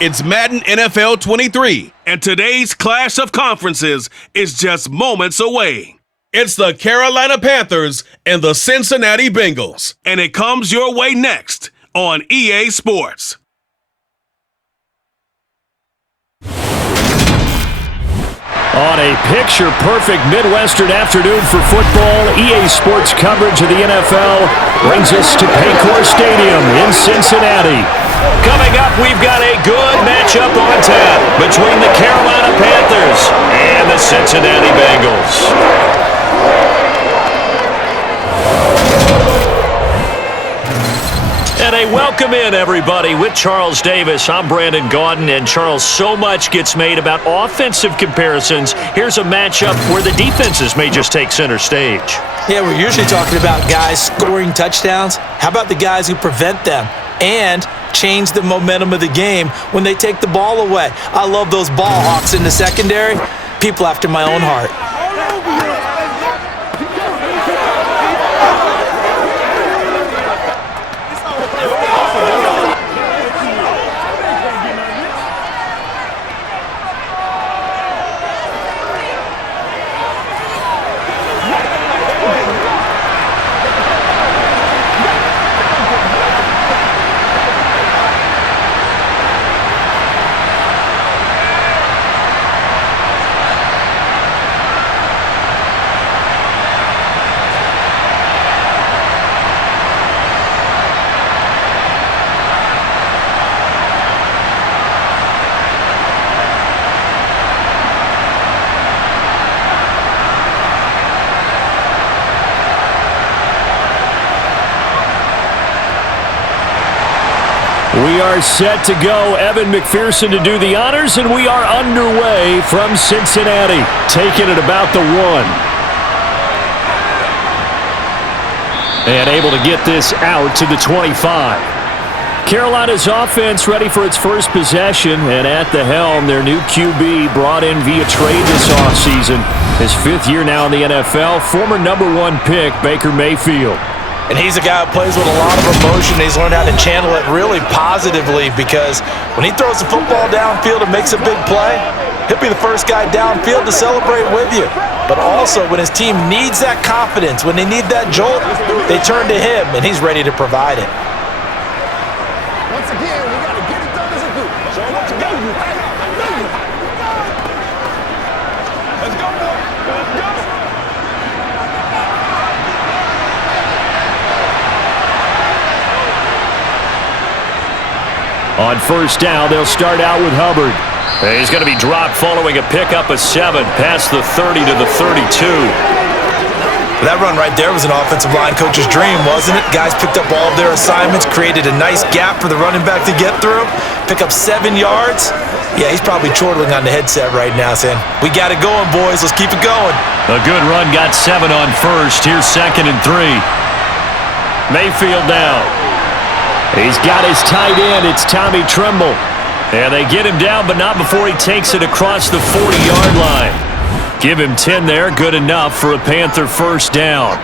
It's Madden NFL 23, and today's clash of conferences is just moments away. It's the Carolina Panthers and the Cincinnati Bengals, and it comes your way next on EA Sports. On a picture-perfect Midwestern afternoon for football, EA Sports coverage of the NFL brings us to Paycor Stadium in Cincinnati. Coming up, we've got a good matchup on tap between the Carolina Panthers and the Cincinnati Bengals. And a welcome in, everybody, with Charles Davis. I'm Brandon Gaudin, and Charles, so much gets made about offensive comparisons. Here's a matchup where the defenses may just take center stage. Yeah, we're usually talking about guys scoring touchdowns. How about the guys who prevent them and change the momentum of the game when they take the ball away? I love those ball hawks in the secondary. People after my own heart. We are set to go. Evan McPherson to do the honors, and we are underway from Cincinnati, taking it about the 1. And able to get this out to the 25. Carolina's offense ready for its first possession, and at the helm, their new QB brought in via trade this offseason. His 5th year now in the NFL, former #1 pick Baker Mayfield. And he's a guy who plays with a lot of emotion. He's learned how to channel it really positively, because when he throws the football downfield and makes a big play, he'll be the first guy downfield to celebrate with you. But also, when his team needs that confidence, when they need that jolt, they turn to him, and he's ready to provide it. Once again, we got to get it done as a group. So let's go. Let's go, boy. Let's go. On first down, they'll start out with Hubbard. He's going to be dropped following a pickup of 7 past the 30 to the 32. That run right there was an offensive line coach's dream, wasn't it? Guys picked up all of their assignments, created a nice gap for the running back to get through, pick up 7 yards. Yeah, he's probably chortling on the headset right now saying, we got it going, boys. Let's keep it going. A good run got 7 on first. Here's 2nd and 3. Mayfield down. He's got his tight end. It's Tommy Tremble. And they get him down, but not before he takes it across the 40-yard line. Give him 10 there. Good enough for a Panther first down.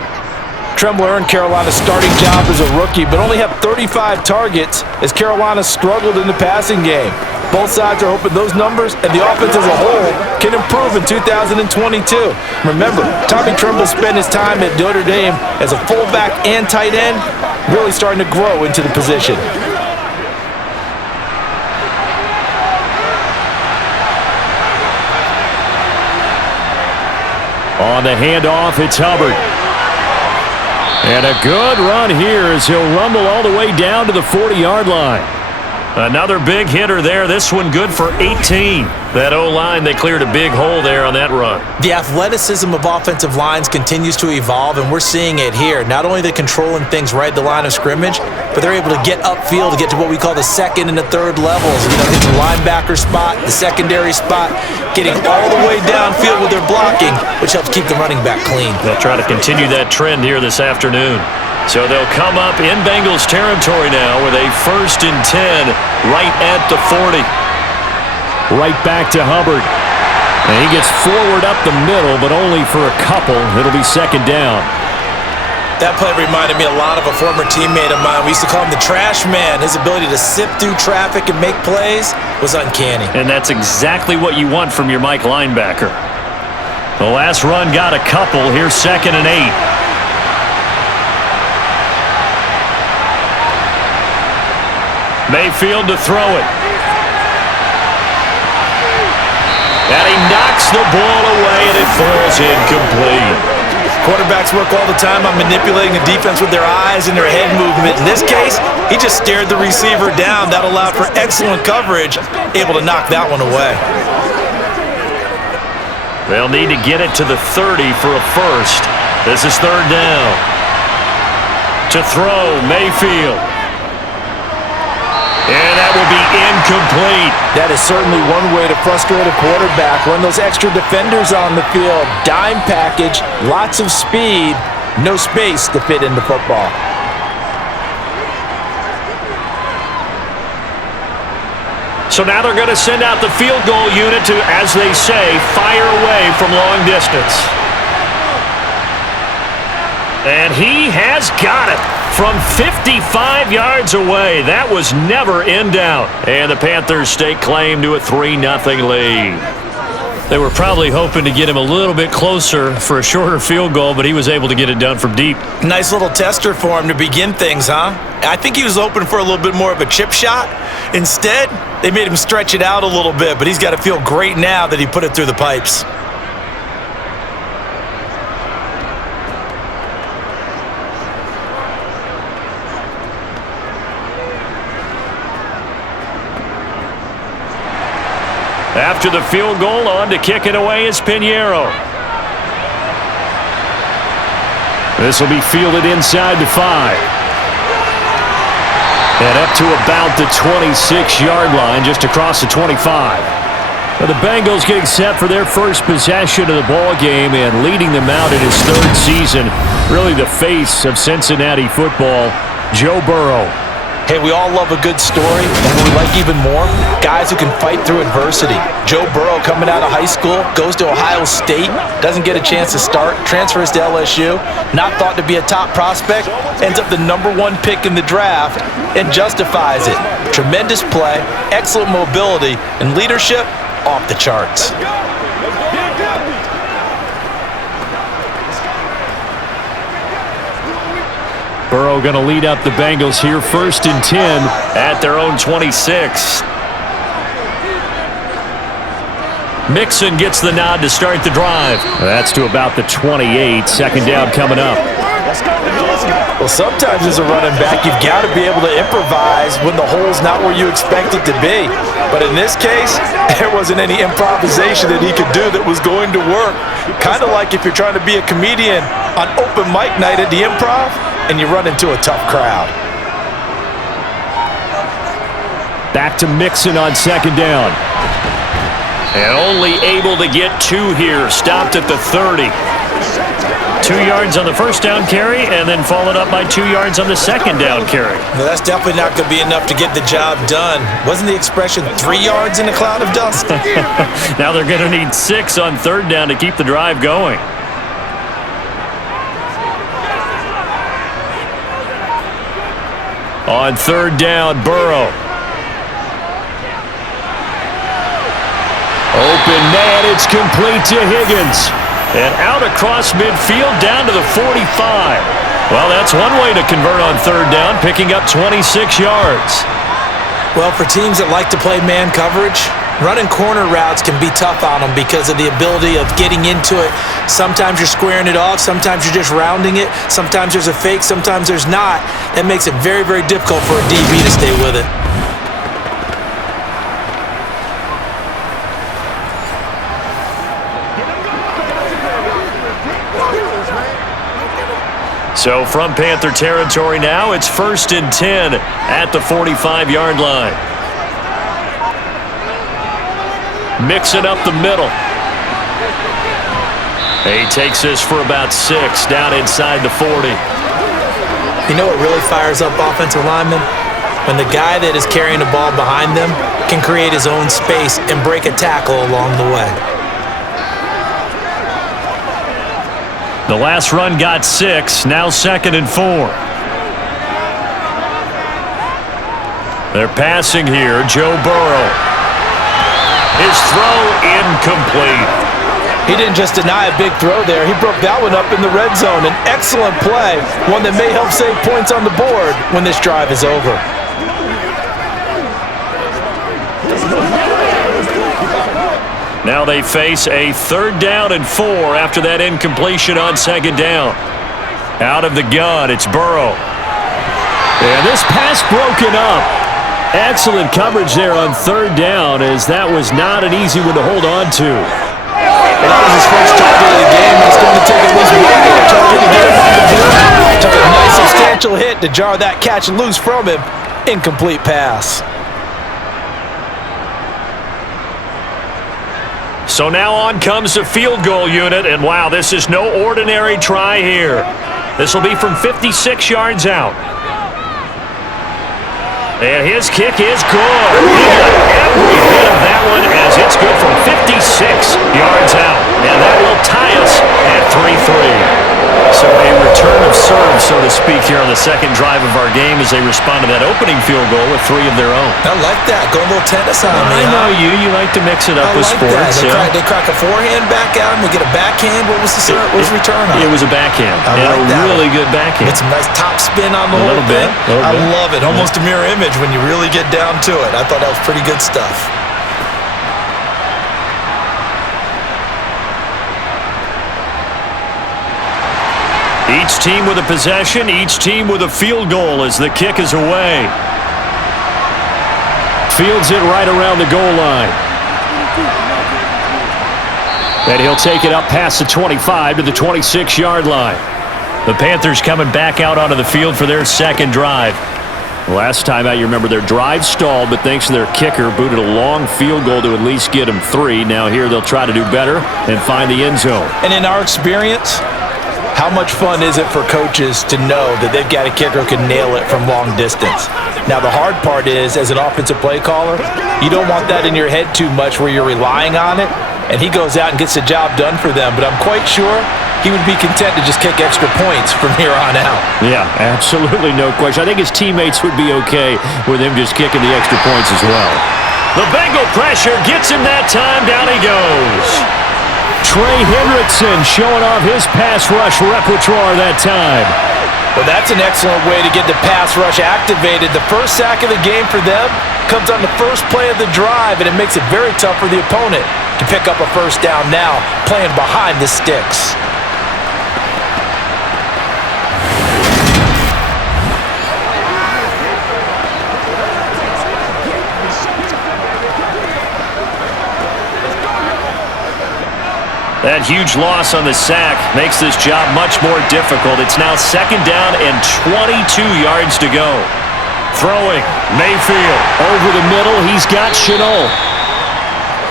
Tremble earned Carolina's starting job as a rookie, but only had 35 targets as Carolina struggled in the passing game. Both sides are hoping those numbers and the offense as a whole can improve in 2022. Remember, Tommy Tremble spent his time at Notre Dame as a fullback and tight end, really starting to grow into the position. On the handoff, it's Hubbard. And a good run here as he'll rumble all the way down to the 40-yard line. Another big hitter there. This one good for 18. That O-line, they cleared a big hole there on that run. The athleticism of offensive lines continues to evolve, and we're seeing it here. Not only are they controlling things right at the line of scrimmage, but they're able to get upfield to get to what we call the 2nd and the 3rd levels. You know, get the linebacker spot, the secondary spot, getting all the way downfield with their blocking, which helps keep the running back clean. They'll try to continue that trend here this afternoon. So they'll come up in Bengals territory now with a 1st and 10 right at the 40. Right back to Hubbard. And he gets forward up the middle, but only for a couple. It'll be 2nd down. That play reminded me a lot of a former teammate of mine. We used to call him the trash man. His ability to sift through traffic and make plays was uncanny. And that's exactly what you want from your Mike linebacker. The last run got a couple. Here's 2nd and 8. Mayfield to throw it. And he knocks the ball away, and it falls incomplete. Quarterbacks work all the time on manipulating the defense with their eyes and their head movement. In this case, he just stared the receiver down. That allowed for excellent coverage, able to knock that one away. They'll need to get it to the 30 for a first. This is 3rd down. To throw, Mayfield. And that will be incomplete. That is certainly one way to frustrate a quarterback. Run those extra defenders on the field. Dime package, lots of speed, no space to fit into football. So now they're going to send out the field goal unit to, as they say, fire away from long distance. And he has got it from 55 yards away. That was never in doubt. And the Panthers stake claim to a 3-0 lead. They were probably hoping to get him a little bit closer for a shorter field goal, but he was able to get it done from deep. Nice little tester for him to begin things, huh? I think he was hoping for a little bit more of a chip shot. Instead, they made him stretch it out a little bit, but he's got to feel great now that he put it through the pipes. After the field goal, on to kick it away is Pinheiro. This will be fielded inside the 5. And up to about the 26-yard line, just across the 25. Well, the Bengals getting set for their first possession of the ball game and leading them out in his 3rd season. Really the face of Cincinnati football, Joe Burrow. Hey, we all love a good story, and what we like even more, guys who can fight through adversity. Joe Burrow coming out of high school, goes to Ohio State, doesn't get a chance to start, transfers to LSU, not thought to be a top prospect, ends up the #1 pick in the draft, and justifies it. Tremendous play, excellent mobility, and leadership off the charts. Burrow going to lead up the Bengals here, 1st and 10 at their own 26. Mixon gets the nod to start the drive. That's to about the 28. 2nd down coming up. Well, sometimes as a running back, you've got to be able to improvise when the hole's not where you expect it to be. But in this case, there wasn't any improvisation that he could do that was going to work. Kind of like if you're trying to be a comedian on open mic night at the Improv, and you run into a tough crowd. Back to Mixon on 2nd down. And only able to get 2 here. Stopped at the 30. 2 yards on the 1st down carry, and then followed up by 2 yards on the 2nd down carry. Well, that's definitely not going to be enough to get the job done. Wasn't the expression 3 yards in a cloud of dust? Now they're going to need 6 on 3rd down to keep the drive going. On 3rd down, Burrow. Open man, it's complete to Higgins. And out across midfield, down to the 45. Well, that's one way to convert on 3rd down, picking up 26 yards. Well, for teams that like to play man coverage, running corner routes can be tough on them because of the ability of getting into it. Sometimes you're squaring it off. Sometimes you're just rounding it. Sometimes there's a fake. Sometimes there's not. That makes it very, very difficult for a DB to stay with it. So from Panther territory now, it's 1st and 10 at the 45-yard line. Mixing up the middle. He takes this for about 6 down inside the 40. You know what really fires up offensive linemen? When the guy that is carrying the ball behind them can create his own space and break a tackle along the way. The last run got 6. Now 2nd and 4. They're passing here. Joe Burrow. His throw incomplete. He didn't just deny a big throw there. He broke that one up in the red zone. An excellent play, one that may help save points on the board when this drive is over. Now they face a 3rd down and 4 after that incompletion on 2nd down. Out of the gun, it's Burrow. And this pass broken up. Excellent coverage there on 3rd down, as that was not an easy one to hold on to. Well, that was his first target of the game, and it's going to take at least one more target to get him on the board. Took a nice substantial hit to jar that catch loose from him. Incomplete pass. So now on comes the field goal unit, and wow, this is no ordinary try here. This will be from 56 yards out. And his kick is good. He got every bit of that one as it's good from 56 yards out. And that will tie us at 3-3. So a return of serve, so to speak, here on the 2nd drive of our game as they respond to that opening field goal with 3 of their own. I like that. Go a little tennis on me. I know you. You like to mix it up with sports. They crack a forehand back at him. We get a backhand. What was the return on? It was a backhand. I like that. Really good backhand. Get some nice top spin on the whole thing. I love it. Almost a mirror image when you really get down to it. I thought that was pretty good stuff. Each team with a possession, each team with a field goal as the kick is away. Fields it right around the goal line. And he'll take it up past the 25 to the 26-yard line. The Panthers coming back out onto the field for their 2nd drive. Last time out, you remember their drive stalled, but thanks to their kicker, booted a long field goal to at least get them 3. Now here they'll try to do better and find the end zone. And in our experience, how much fun is it for coaches to know that they've got a kicker who can nail it from long distance? Now, the hard part is, as an offensive play caller, you don't want that in your head too much where you're relying on it, and he goes out and gets the job done for them. But I'm quite sure he would be content to just kick extra points from here on out. Yeah, absolutely no question. I think his teammates would be okay with him just kicking the extra points as well. The Bengal pressure gets him that time. Down he goes. Trey Hendrickson showing off his pass rush repertoire that time. Well, that's an excellent way to get the pass rush activated. The first sack of the game for them comes on the first play of the drive, and it makes it very tough for the opponent to pick up a first down now, playing behind the sticks. That huge loss on the sack makes this job much more difficult. It's now 2nd down and 22 yards to go. Throwing, Mayfield. Over the middle, he's got Chenault.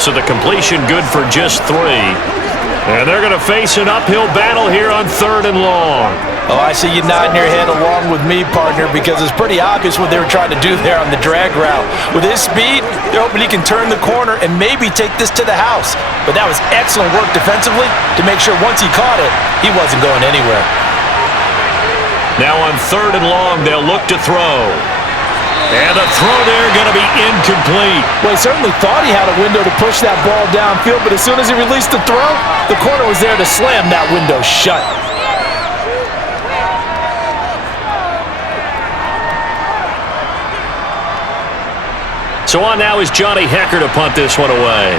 So the completion good for just 3. And they're going to face an uphill battle here on 3rd and long. Oh, I see you nodding your head along with me, partner, because it's pretty obvious what they were trying to do there on the drag route. With his speed, they're hoping he can turn the corner and maybe take this to the house. But that was excellent work defensively to make sure once he caught it, he wasn't going anywhere. Now on 3rd and long, they'll look to throw. And the throw there going to be incomplete. Well, he certainly thought he had a window to push that ball downfield, but as soon as he released the throw, the corner was there to slam that window shut. So on now is Johnny Hecker to punt this one away.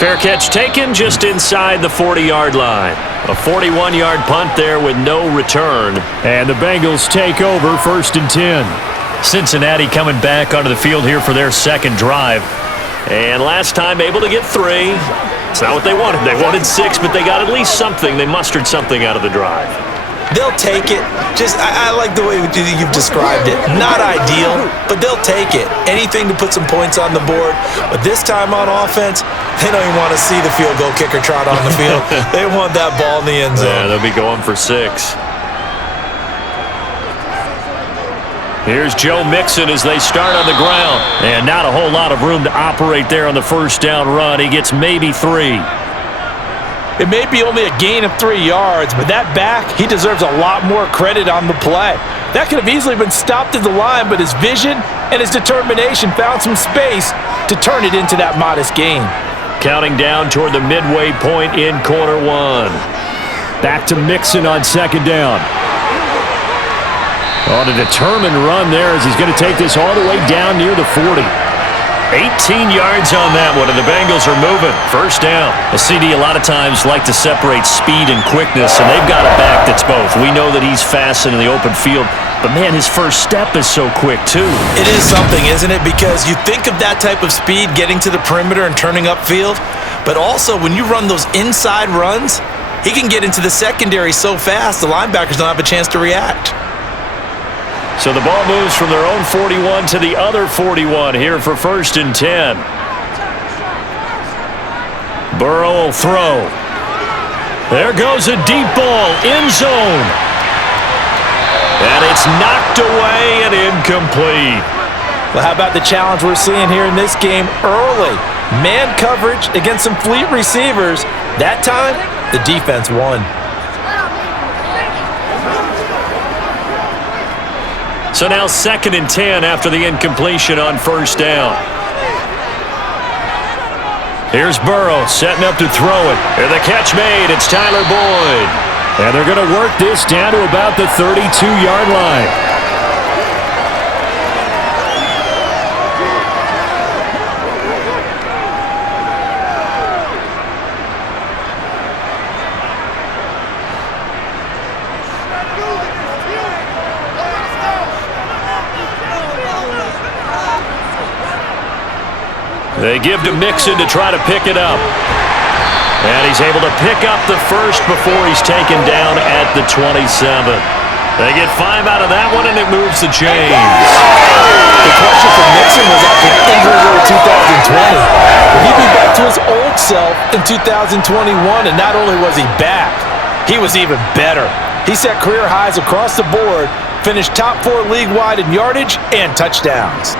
Fair catch taken just inside the 40-yard line. A 41-yard punt there with no return. And the Bengals take over 1st and 10. Cincinnati coming back onto the field here for their 2nd drive. And last time able to get 3. It's not what they wanted. They wanted 6, but they got at least something. They mustered something out of the drive. They'll take it. I like the way you've described it. Not ideal, but they'll take it. Anything to put some points on the board. But this time on offense, they don't even want to see the field goal kicker trot on the field. They want that ball in the end zone. Yeah, they'll be going for 6. Here's Joe Mixon as they start on the ground. And not a whole lot of room to operate there on the first down run. He gets maybe 3. It may be only a gain of 3 yards, but that back, he deserves a lot more credit on the play. That could have easily been stopped at the line, but his vision and his determination found some space to turn it into that modest gain. Counting down toward the midway point in quarter 1. Back to Mixon on second down. On a determined run there as he's going to take this all the way down near the 40. 18 yards on that one, and the Bengals are moving. First down. A CD a lot of times like to separate speed and quickness, and they've got a back that's both. We know that he's fast in the open field, but, man, his first step is so quick, too. It is something, isn't it? Because you think of that type of speed getting to the perimeter and turning upfield, but also when you run those inside runs, he can get into the secondary so fast the linebackers don't have a chance to react. So the ball moves from their own 41 to the other 41 here for 1st and 10. Burrow will throw. There goes a deep ball, end zone. And it's knocked away and incomplete. Well, how about the challenge we're seeing here in this game early? Man coverage against some fleet receivers. That time, the defense won. So now 2nd and 10 after the incompletion on first down. Here's Burrow setting up to throw it. And the catch made. It's Tyler Boyd. And they're going to work this down to about the 32-yard line. They give to Mixon to try to pick it up. And he's able to pick up the first before he's taken down at the 27. They get 5 out of that one, and it moves the chains. The question for Mixon was after injury year 2020. Will he be back to his old self in 2021? And not only was he back, he was even better. He set career highs across the board, finished top 4 league-wide in yardage and touchdowns.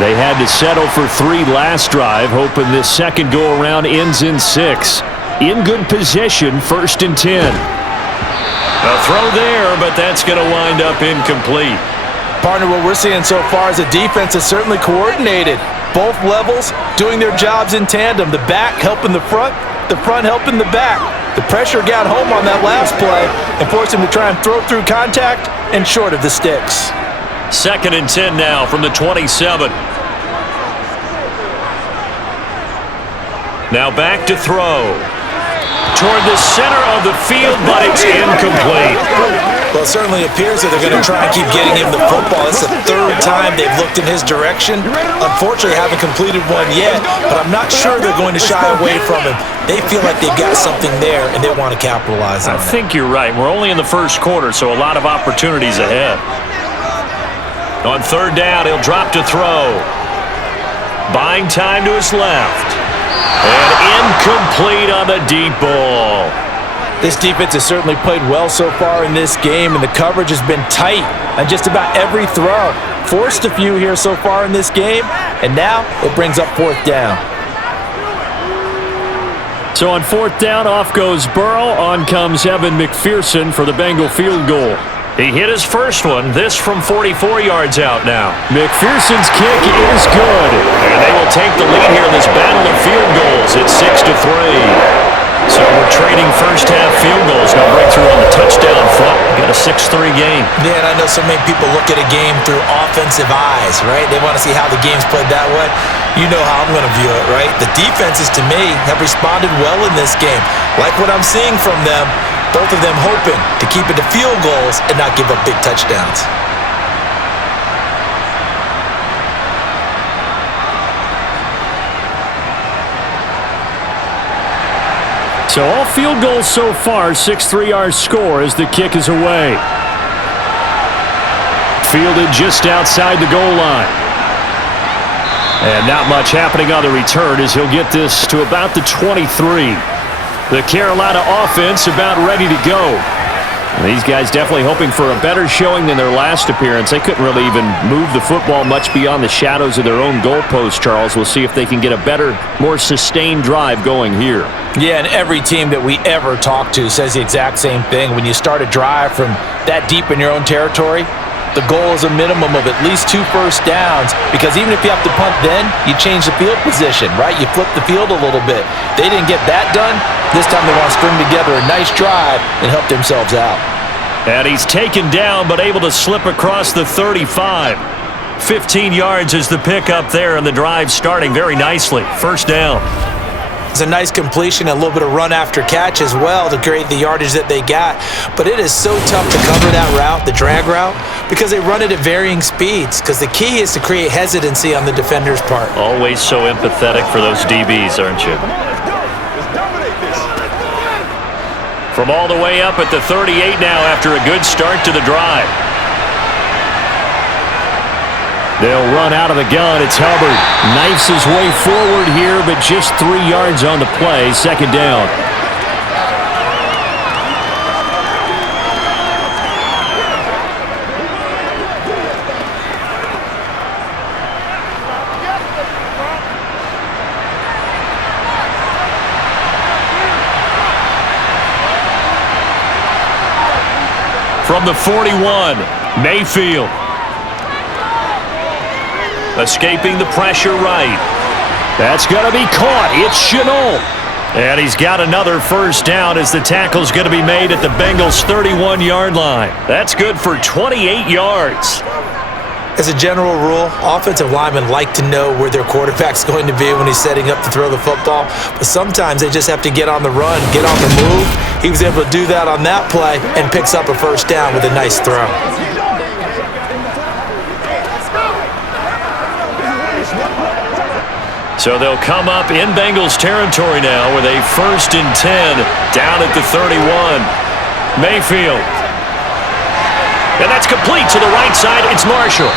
They had to settle for 3 last drive, hoping this second go-around ends in 6. In good position, 1st and 10. A throw there, but that's going to wind up incomplete. Partner, what we're seeing so far is the defense is certainly coordinated. Both levels doing their jobs in tandem. The back helping the front helping the back. The pressure got home on that last play and forced him to try and throw through contact and short of the sticks. 2nd and 10 now from the 27. Now back to throw. Toward the center of the field, but it's incomplete. Well, it certainly appears that they're going to try and keep getting him the football. It's the 3rd time they've looked in his direction. Unfortunately, haven't completed one yet, but I'm not sure they're going to shy away from him. They feel like they've got something there, and they want to capitalize on it. I think you're right. We're only in the first quarter, so a lot of opportunities ahead. On 3rd down, he'll drop to throw. Buying time to his left. And incomplete on the deep ball. This defense has certainly played well so far in this game, and the coverage has been tight on just about every throw. Forced a few here so far in this game, and now it brings up 4th down. So on 4th down, off goes Burrow. On comes Evan McPherson for the Bengal field goal. He hit his first one, this from 44 yards out now. McPherson's kick is good. And they will take the lead here in this battle of field goals. It's 6-3. So we're trading first-half field goals. No breakthrough on the touchdown front. We got a 6-3 game. Yeah, and I know so many people look at a game through offensive eyes, right? They want to see how the game's played that way. You know how I'm going to view it, right? The defenses, to me, have responded well in this game. Like what I'm seeing from them, both of them hoping to keep it to field goals and not give up big touchdowns. So all field goals so far, 6-3 our score as the kick is away. Fielded just outside the goal line. And not much happening on the return as he'll get this to about the 23. The Carolina offense about ready to go. And these guys definitely hoping for a better showing than their last appearance. They couldn't really even move the football much beyond the shadows of their own goalpost, Charles. We'll see if they can get a better, more sustained drive going here. Yeah, and every team that we ever talk to says the exact same thing. When you start a drive from that deep in your own territory, the goal is a minimum of at least 2 first downs, because even if you have to punt then, you change the field position, right? You flip the field a little bit. They didn't get that done. This time they want to string together a nice drive and help themselves out. And he's taken down but able to slip across the 35. 15 yards is the pickup there, and the drive starting very nicely. First down. It's a nice completion, a little bit of run after catch as well to create the yardage that they got. But it is so tough to cover that route, the drag route, because they run it at varying speeds. Because the key is to create hesitancy on the defender's part. Always so empathetic for those DBs, aren't you? From all the way up at the 38 now after a good start to the drive. They'll run out of the gun. It's Hubbard. Knifes his way forward here, but just 3 yards on the play. Second down. From the 41, Mayfield. Escaping the pressure right. That's going to be caught. It's Chenault. And he's got another first down as the tackle's going to be made at the Bengals' 31-yard line. That's good for 28 yards. As a general rule, offensive linemen like to know where their quarterback's going to be when he's setting up to throw the football. But sometimes they just have to get on the run, get on the move. He was able to do that on that play and picks up a first down with a nice throw. So they'll come up in Bengals territory now with a 1st and 10 down at the 31. Mayfield. And that's complete to the right side. It's Marshall.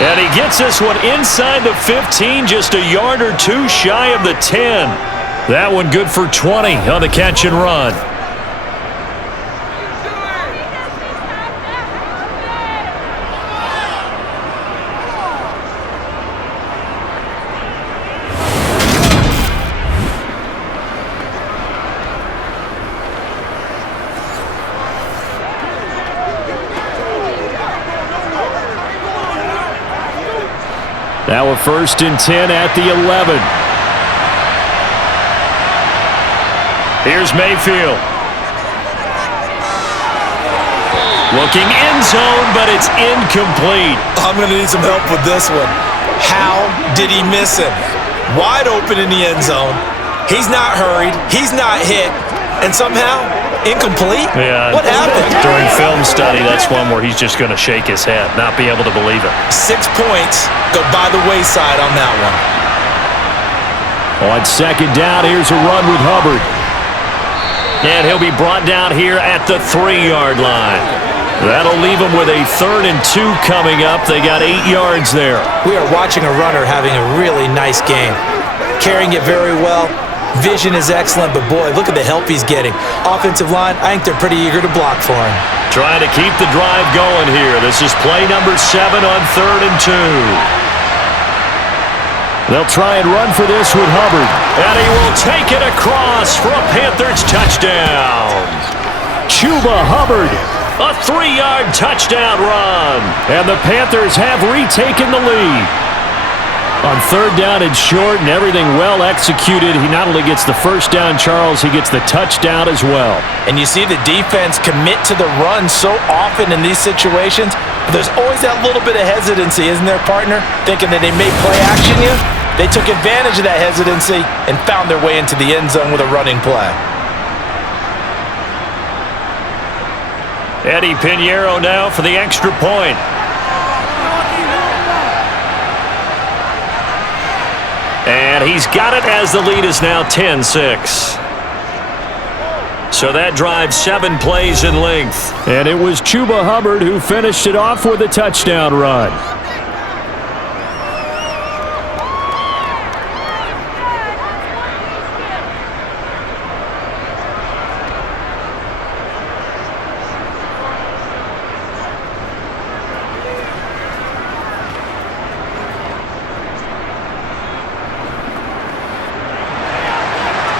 And he gets this one inside the 15, just a yard or 2 shy of the 10. That one good for 20 on the catch and run. Now a 1st and 10 at the 11. Here's Mayfield. Looking end zone, but it's incomplete. I'm going to need some help with this one. How did he miss him? Wide open in the end zone. He's not hurried. He's not hit. And somehow, incomplete? Yeah. What happened? During film study, that's one where he's just going to shake his head, not be able to believe it. 6 points go by the wayside on that one. On second down, here's a run with Hubbard. And he'll be brought down here at the 3-yard line. That'll leave him with a 3rd and 2 coming up. They got 8 yards there. We are watching a runner having a really nice game. Carrying it very well. Vision is excellent, but boy, look at the help he's getting. Offensive line, I think they're pretty eager to block for him. Trying to keep the drive going here. This is play number 7 on 3rd and 2. They'll try and run for this with Hubbard. And he will take it across for a Panthers touchdown. Chuba Hubbard, a 3-yard touchdown run. And the Panthers have retaken the lead. On 3rd down and short and everything well executed, he not only gets the first down, Charles, he gets the touchdown as well. And you see the defense commit to the run so often in these situations, but there's always that little bit of hesitancy, isn't there, partner? Thinking that they may play action you. They took advantage of that hesitancy and found their way into the end zone with a running play. Eddie Pinheiro now for the extra point. And he's got it as the lead is now 10-6. So that drives 7 plays in length. And it was Chuba Hubbard who finished it off with a touchdown run.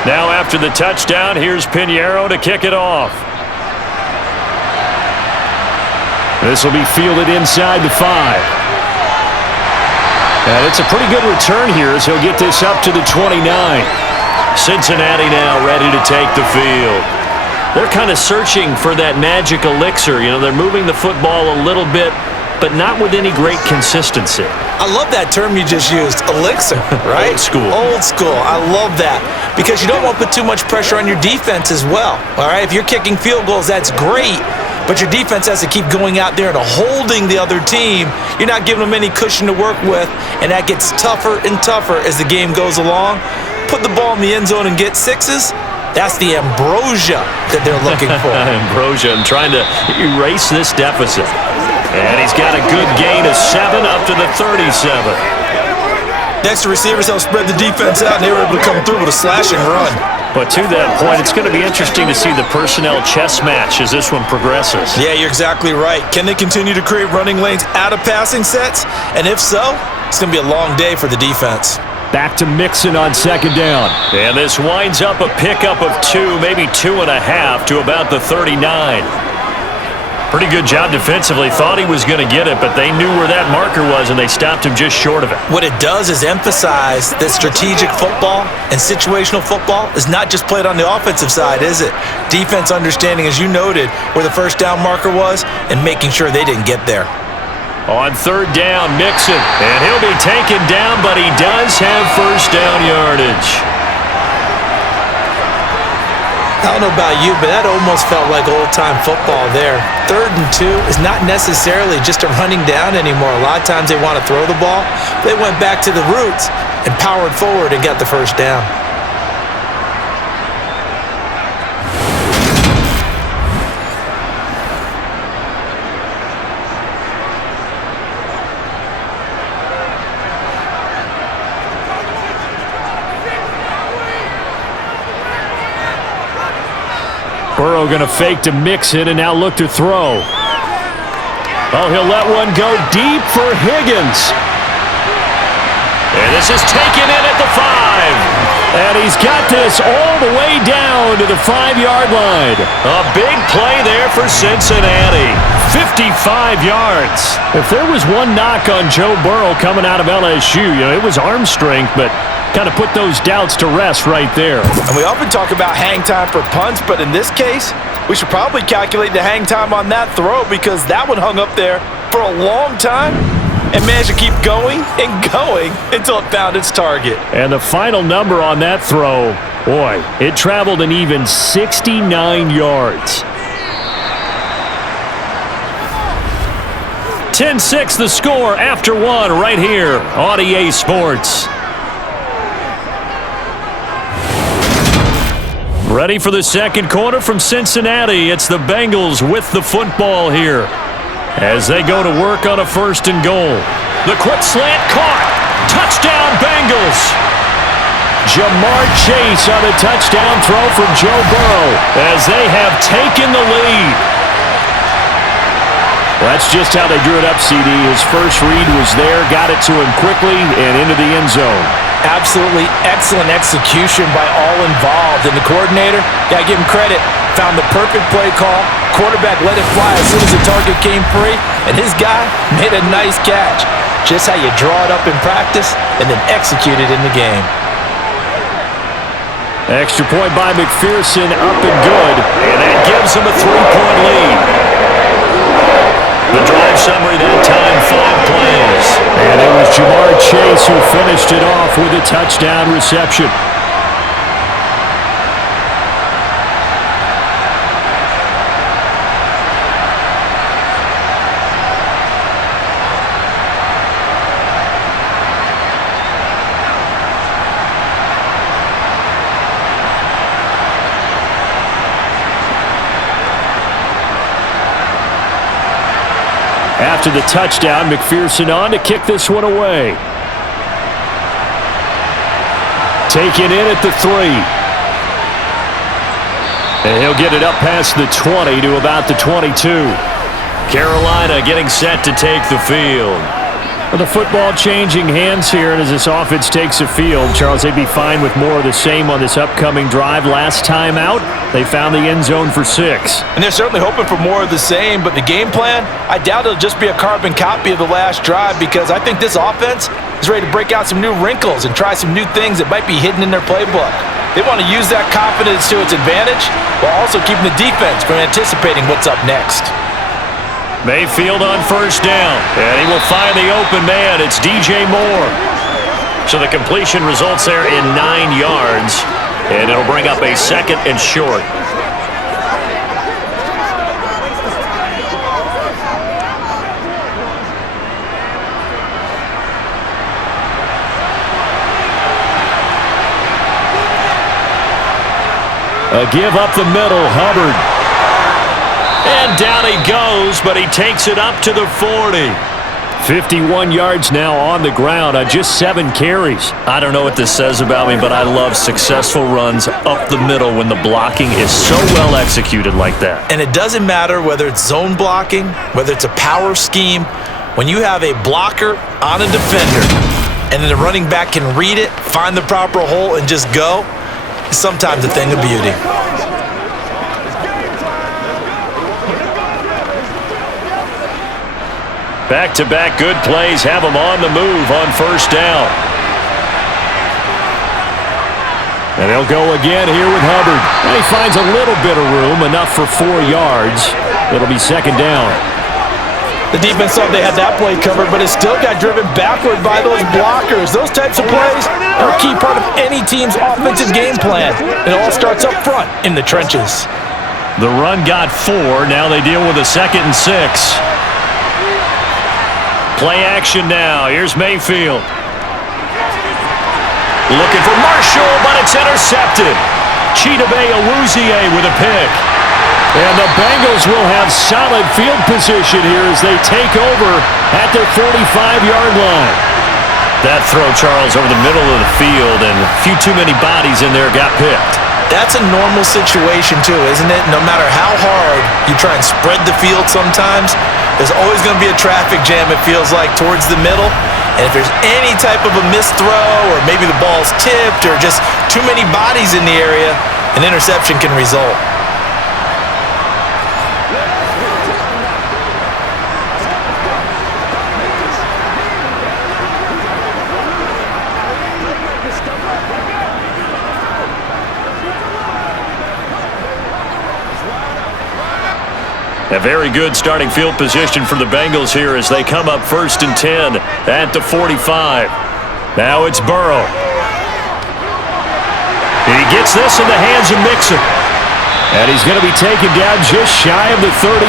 Now after the touchdown, here's Pinheiro to kick it off. This will be fielded inside the 5. And it's a pretty good return here as he'll get this up to the 29. Cincinnati now ready to take the field. They're kind of searching for that magic elixir. You know, they're moving the football a little bit, but not with any great consistency. I love that term you just used, elixir, right? Old school. Old school. I love that because you don't want to put too much pressure on your defense as well, all right? If you're kicking field goals, that's great, but your defense has to keep going out there and holding the other team. You're not giving them any cushion to work with, and that gets tougher and tougher as the game goes along. Put the ball in the end zone and get sixes. That's the ambrosia that they're looking for. Ambrosia, and trying to erase this deficit. And he's got a good gain of 7 up to the 37. Next, the receivers help spread the defense out, and they were able to come through with a slashing run. But to that point, it's going to be interesting to see the personnel chess match as this one progresses. Yeah, you're exactly right. Can they continue to create running lanes out of passing sets? And if so, it's going to be a long day for the defense. Back to Mixon on second down. And this winds up a pickup of 2, maybe 2.5 to about the 39. Pretty good job defensively. Thought he was going to get it, but they knew where that marker was, and they stopped him just short of it. What it does is emphasize that strategic football and situational football is not just played on the offensive side, is it? Defense understanding, as you noted, where the first down marker was and making sure they didn't get there. On third down, Mixon, and he'll be taken down, but he does have first down yardage. I don't know about you, but that almost felt like old-time football there. 3rd and 2 is not necessarily just a running down anymore. A lot of times they want to throw the ball. They went back to the roots and powered forward and got the first down. Burrow going to fake to Mixon and now look to throw. Oh, he'll let one go deep for Higgins. And this is taken in at the 5. And he's got this all the way down to the 5-yard line. A big play there for Cincinnati. 55 yards. If there was one knock on Joe Burrow coming out of LSU, you know, it was arm strength, but kind of put those doubts to rest right there. And we often talk about hang time for punts, but in this case, we should probably calculate the hang time on that throw because that one hung up there for a long time and managed to keep going and going until it found its target. And the final number on that throw, boy, it traveled an even 69 yards. 10-6 the score after 1 right here on EA Sports. Ready for the second quarter from Cincinnati. It's the Bengals with the football here as they go to work on a 1st and goal. The quick slant caught. Touchdown Bengals. Jamar Chase on a touchdown throw from Joe Burrow as they have taken the lead. Well, that's just how they drew it up, CD. His first read was there, got it to him quickly and into the end zone. Absolutely excellent execution by all involved. And the coordinator, got to give him credit, found the perfect play call. Quarterback let it fly as soon as the target came free. And his guy made a nice catch. Just how you draw it up in practice and then execute it in the game. Extra point by McPherson, up and good. And that gives him a 3-point lead. The drive summary that time, 5 plays. And it was Jamar Chase who finished it off with a touchdown reception. After the touchdown, McPherson on to kick this one away. Taken in at the 3. And he'll get it up past the 20 to about the 22. Carolina getting set to take the field. Well, the football changing hands here, and as this offense takes the field, Charles, they'd be fine with more of the same on this upcoming drive. Last time out, they found the end zone for 6. And they're certainly hoping for more of the same, but the game plan, I doubt it'll just be a carbon copy of the last drive, because I think this offense is ready to break out some new wrinkles and try some new things that might be hidden in their playbook. They want to use that confidence to its advantage while also keeping the defense from anticipating what's up next. Mayfield on first down, and he will find the open man. It's DJ Moore. So the completion results there in 9 yards, and it'll bring up a 2nd and short. A give up the middle, Hubbard. And down he goes, but he takes it up to the 40. 51 yards now on the ground on just 7 carries. I don't know what this says about me, but I love successful runs up the middle when the blocking is so well executed like that. And it doesn't matter whether it's zone blocking, whether it's a power scheme. When you have a blocker on a defender and then the running back can read it, find the proper hole, and just go, it's sometimes a thing of beauty. Back-to-back good plays have him on the move on first down. And they'll go again here with Hubbard. And he finds a little bit of room, enough for 4 yards. It'll be 2nd down. The defense thought they had that play covered, but it still got driven backward by those blockers. Those types of plays are a key part of any team's offensive game plan. It all starts up front in the trenches. The run got 4. Now they deal with a 2nd and 6. Play action now. Here's Mayfield. Looking for Marshall, but it's intercepted. Chidobe Awuzie with a pick. And the Bengals will have solid field position here as they take over at their 45-yard line. That throw, Charles, over the middle of the field, and a few too many bodies in there got picked. That's a normal situation too, isn't it? No matter how hard you try and spread the field sometimes, there's always going to be a traffic jam, it feels like, towards the middle. And if there's any type of a missed throw, or maybe the ball's tipped, or just too many bodies in the area, an interception can result. A very good starting field position for the Bengals here as they come up 1st and 10 at the 45. Now it's Burrow. He gets this in the hands of Mixon. And he's going to be taken down just shy of the 35.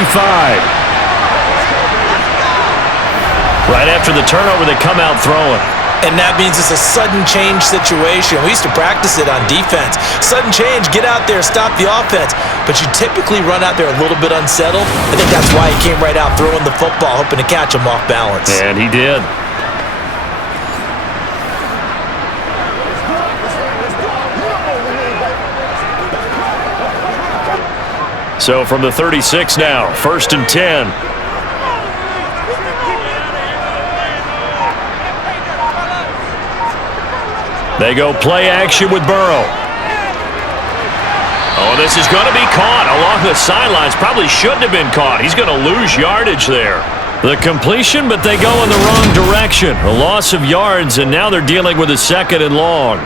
Right after the turnover, they come out throwing. And that means it's a sudden change situation. We used to practice it on defense. Sudden change, get out there, stop the offense. But you typically run out there a little bit unsettled. I think that's why he came right out throwing the football, hoping to catch him off balance. And he did. So from the 36 now, 1st and 10. They go play action with Burrow. Oh, this is going to be caught along the sidelines. Probably shouldn't have been caught. He's going to lose yardage there. The completion, but they go in the wrong direction. A loss of yards, and now they're dealing with a 2nd and long.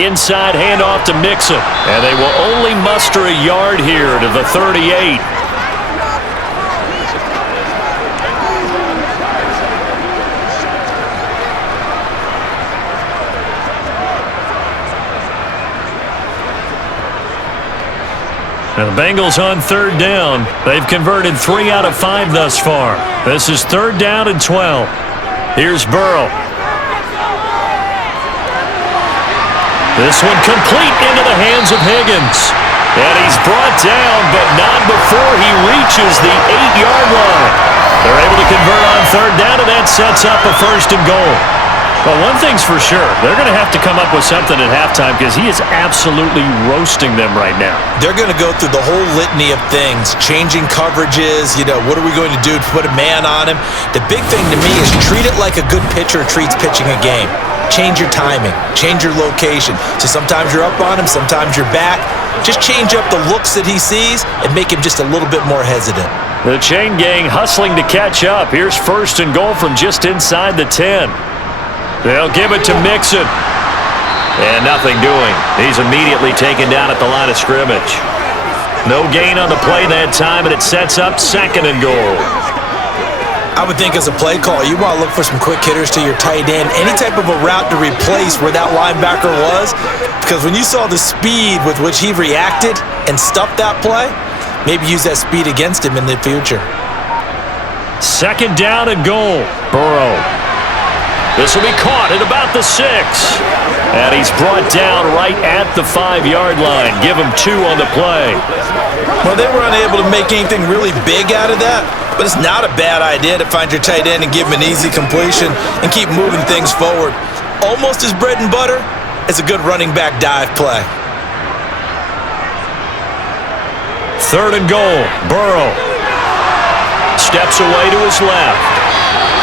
Inside handoff to Mixon. And they will only muster a yard here to the 38. And the Bengals on 3rd down. They've converted 3 out of 5 thus far. This is 3rd down and 12. Here's Burrow. This one complete into the hands of Higgins. And he's brought down, but not before he reaches the 8-yard line. They're able to convert on third down, and that sets up a first and goal. Well, one thing's for sure. They're going to have to come up with something at halftime because he is absolutely roasting them right now. They're going to go through the whole litany of things, changing coverages, what are we going to do to put a man on him? The big thing to me is treat it like a good pitcher treats pitching a game. Change your timing, change your location. So sometimes you're up on him, sometimes you're back. Just change up the looks that he sees and make him just a little bit more hesitant. The chain gang hustling to catch up. Here's first and goal from just inside the 10. They'll give it to Mixon. And nothing doing. He's immediately taken down at the line of scrimmage. No gain on the play that time, and it sets up second and goal. I would think as a play call, you want to look for some quick hitters to your tight end, any type of a route to replace where that linebacker was, because when you saw the speed with which he reacted and stuffed that play, maybe use that speed against him in the future. Second down and goal. Burrow. This will be caught at about the 6. And he's brought down right at the 5-yard line. Give him 2 on the play. Well, they were unable to make anything really big out of that, but it's not a bad idea to find your tight end and give him an easy completion and keep moving things forward. Almost as bread and butter as a good running back dive play. Third and goal. Burrow steps away to his left.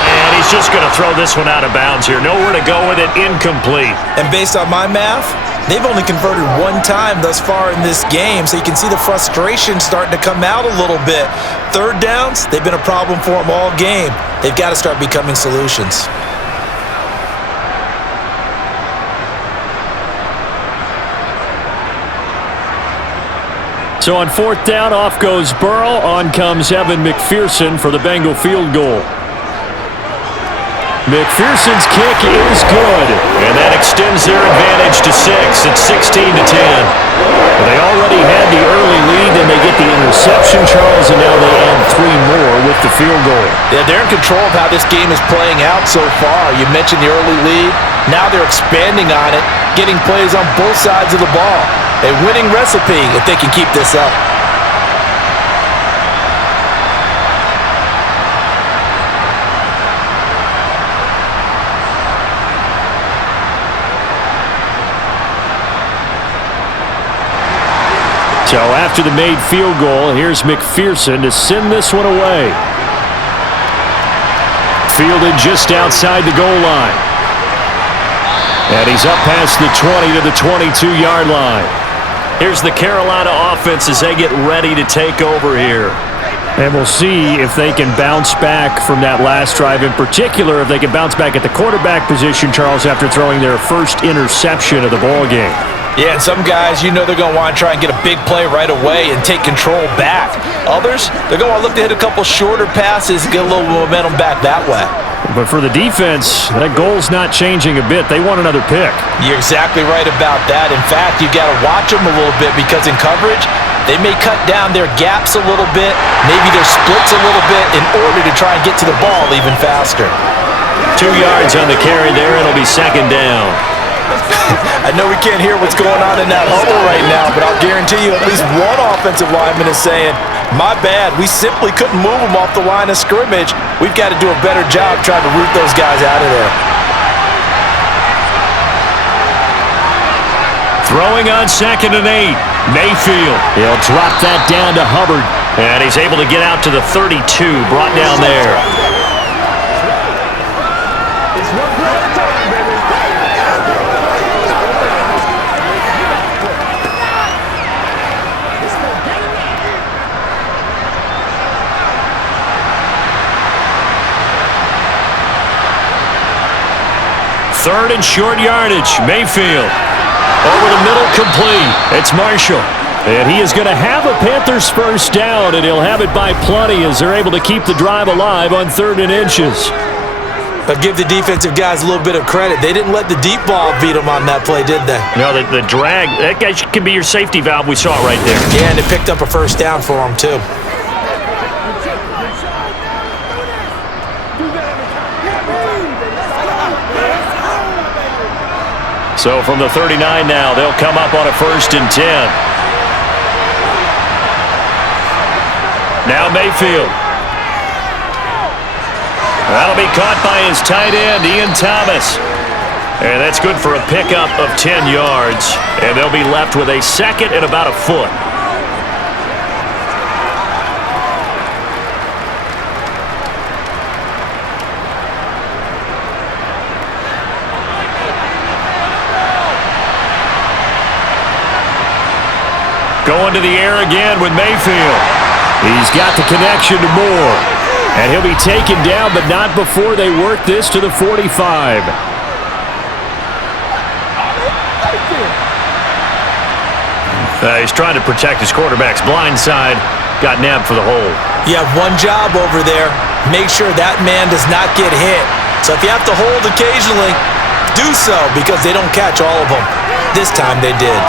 And he's just going to throw this one out of bounds here. Nowhere to go with it. Incomplete. And based on my math, they've only converted one time thus far in this game, so you can see the frustration starting to come out a little bit. Third downs, they've been a problem for them all game. They've got to start becoming solutions. So on fourth down, off goes Burrow. On comes Evan McPherson for the Bengal field goal. McPherson's kick is good, and that extends their advantage to 6. It's 16-10. They already had the early lead, and they get the interception, Charles, and now they add 3 more with the field goal. Yeah, they're in control of how this game is playing out so far. You mentioned the early lead. Now they're expanding on it, getting plays on both sides of the ball. A winning recipe if they can keep this up. So after the made field goal, here's McPherson to send this one away. Fielded just outside the goal line. And he's up past the 20 to the 22-yard line. Here's the Carolina offense as they get ready to take over here. And we'll see if they can bounce back from that last drive. In particular, if they can bounce back at the quarterback position, Charles, after throwing their first interception of the ballgame. Yeah, and some guys, they're going to want to try and get a big play right away and take control back. Others, they're going to look to hit a couple shorter passes and get a little momentum back that way. But for the defense, that goal's not changing a bit. They want another pick. You're exactly right about that. In fact, you got to watch them a little bit because in coverage, they may cut down their gaps a little bit, maybe their splits a little bit in order to try and get to the ball even faster. 2 yards on the carry there. It'll be second down. I know we can't hear what's going on in that huddle right now, but I'll guarantee you at least one offensive lineman is saying, my bad, we simply couldn't move them off the line of scrimmage. We've got to do a better job trying to root those guys out of there. Throwing on 2nd and 8. Mayfield. He'll drop that down to Hubbard. And he's able to get out to the 32, brought down there. Third and short yardage. Mayfield. Over the middle, complete. It's Marshall. And he is going to have a Panthers first down, and he'll have it by plenty as they're able to keep the drive alive on 3rd and inches. But give the defensive guys a little bit of credit. They didn't let the deep ball beat them on that play, did they? No, the drag, that guy can be your safety valve. We saw it right there. Yeah, and it picked up a first down for them, too. So from the 39 now, they'll come up on a 1st and 10. Now Mayfield. That'll be caught by his tight end, Ian Thomas. And that's good for a pickup of 10 yards. And they'll be left with a second and about a foot. Going to the air again with Mayfield. He's got the connection to Moore. And he'll be taken down, but not before they work this to the 45. He's trying to protect his quarterback's blind side. Got nabbed for the hold. You have one job over there. Make sure that man does not get hit. So if you have to hold occasionally, do so because they don't catch all of them. This time they did.